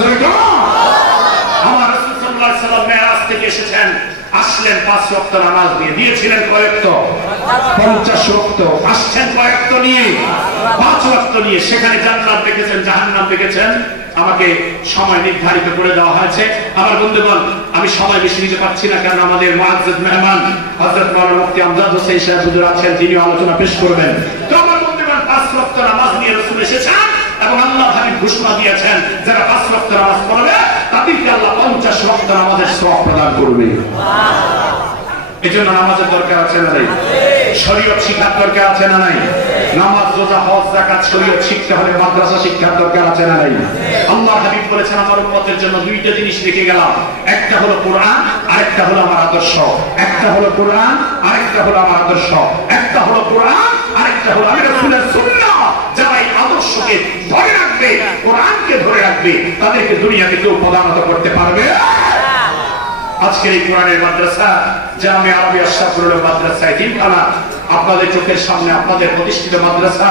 আমার রাসূল সাল্লাল্লাহু আলাইহি ওয়াসাল্লাম মেরাজ থেকে এসেছেন, আসলেন 5 ওয়াক্ত নামাজ দিয়ে, দিয়েছিলেন কয় ওয়াক্ত? 50 ওয়াক্ত। আসছেন কয় ওয়াক্ত নিয়ে? 5 ওয়াক্ত নিয়ে। সেখানে জান্নাত দেখেছেন, জাহান্নাম দেখেছেন। আমাকে সময় নির্ধারিত করে দেওয়া হয়েছে। আমার বন্ধুগণ, আমি সময় বেশি নিতে পারছি না, কারণ আমাদের মুআজ্জাজ মেহমান হযরত মাওলানা মুফতি আমজাদ হোসেন সাহেব হুজুর আছেন, যিনি আলোচনা পেশ করবেন। তো আমার বন্ধুগণ, 5 ওয়াক্ত নামাজ নিয়ে রাসূল এসেছেন এবং আল্লাহ হাবিব ঘোষণা দিয়েছেন, যারা 5 ওয়াক্ত নামাজ পড়বে তাদেরকে আল্লাহ 50 ওয়াক্ত নামাজের সওয়াব প্রদান করবে। এজন্য নামাজের দরকার আছে না নাই? শরীয়ত শিক্ষার দরকার আছে না নাই? নামাজ, রোজা, হজ, যাকাত শরীয়ত শিখতে হলে মাদ্রাসা শিক্ষার দরকার আছে না নাই? আল্লাহ হাবিব বলেছেন, আমার উম্মতের জন্য 2টা জিনিস রেখে গেলাম, একটা হলো কোরআন, আরেকটা হলো আমার আদর্শ। একটা হলো কোরআন, আরেকটা হলো আমার আদর্শ। একটা হলো কোরআন, আরেকটা হলো আমি রাসূলের সুন্নাহ। যারা এই আদর্শকে ধরে রাখবে, কোরআনকে ধরে রাখবে, তাদেরকে দুনিয়াতে কেউ পদানত করতে পারবে। আজকের এই কোরআনের মাদ্রাসা জামিয়া আরবিয়া আশরাফুল মাদ্রাসা এতিমখানা আপনাদের চোখের সামনে, আপনাদের প্রতিষ্ঠিত মাদ্রাসা।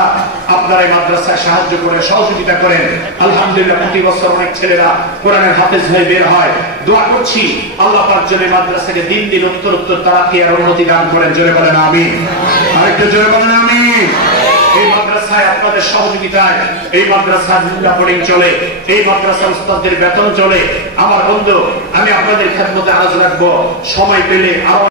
আপনারা এই মাদ্রাসায় সাহায্য করে, সহযোগিতা করেন। আলহামদুলিল্লাহ, প্রতি বছর অনেক ছেলেরা কোরআনের হাফেজ হয়ে বের হয়। দোয়া করছি আল্লাহ পাক যেন এই মাদ্রাসাকে দিন দিন উত্তর তারাক্কি আর উন্নতি দান করেন। জোরে বলেন আমিন। আরেকটু জোরে বলেন আমিন। এই মাদ্রাসায় আপনাদের সহযোগিতায় এই মাদ্রাসা লেখাপড়া চলে, এই মাদ্রাসার উস্তাদদের বেতন চলে। আমার বন্ধু, আমি আপনাদের খেদমতে আরজ রাখবো, সময় পেলে আরো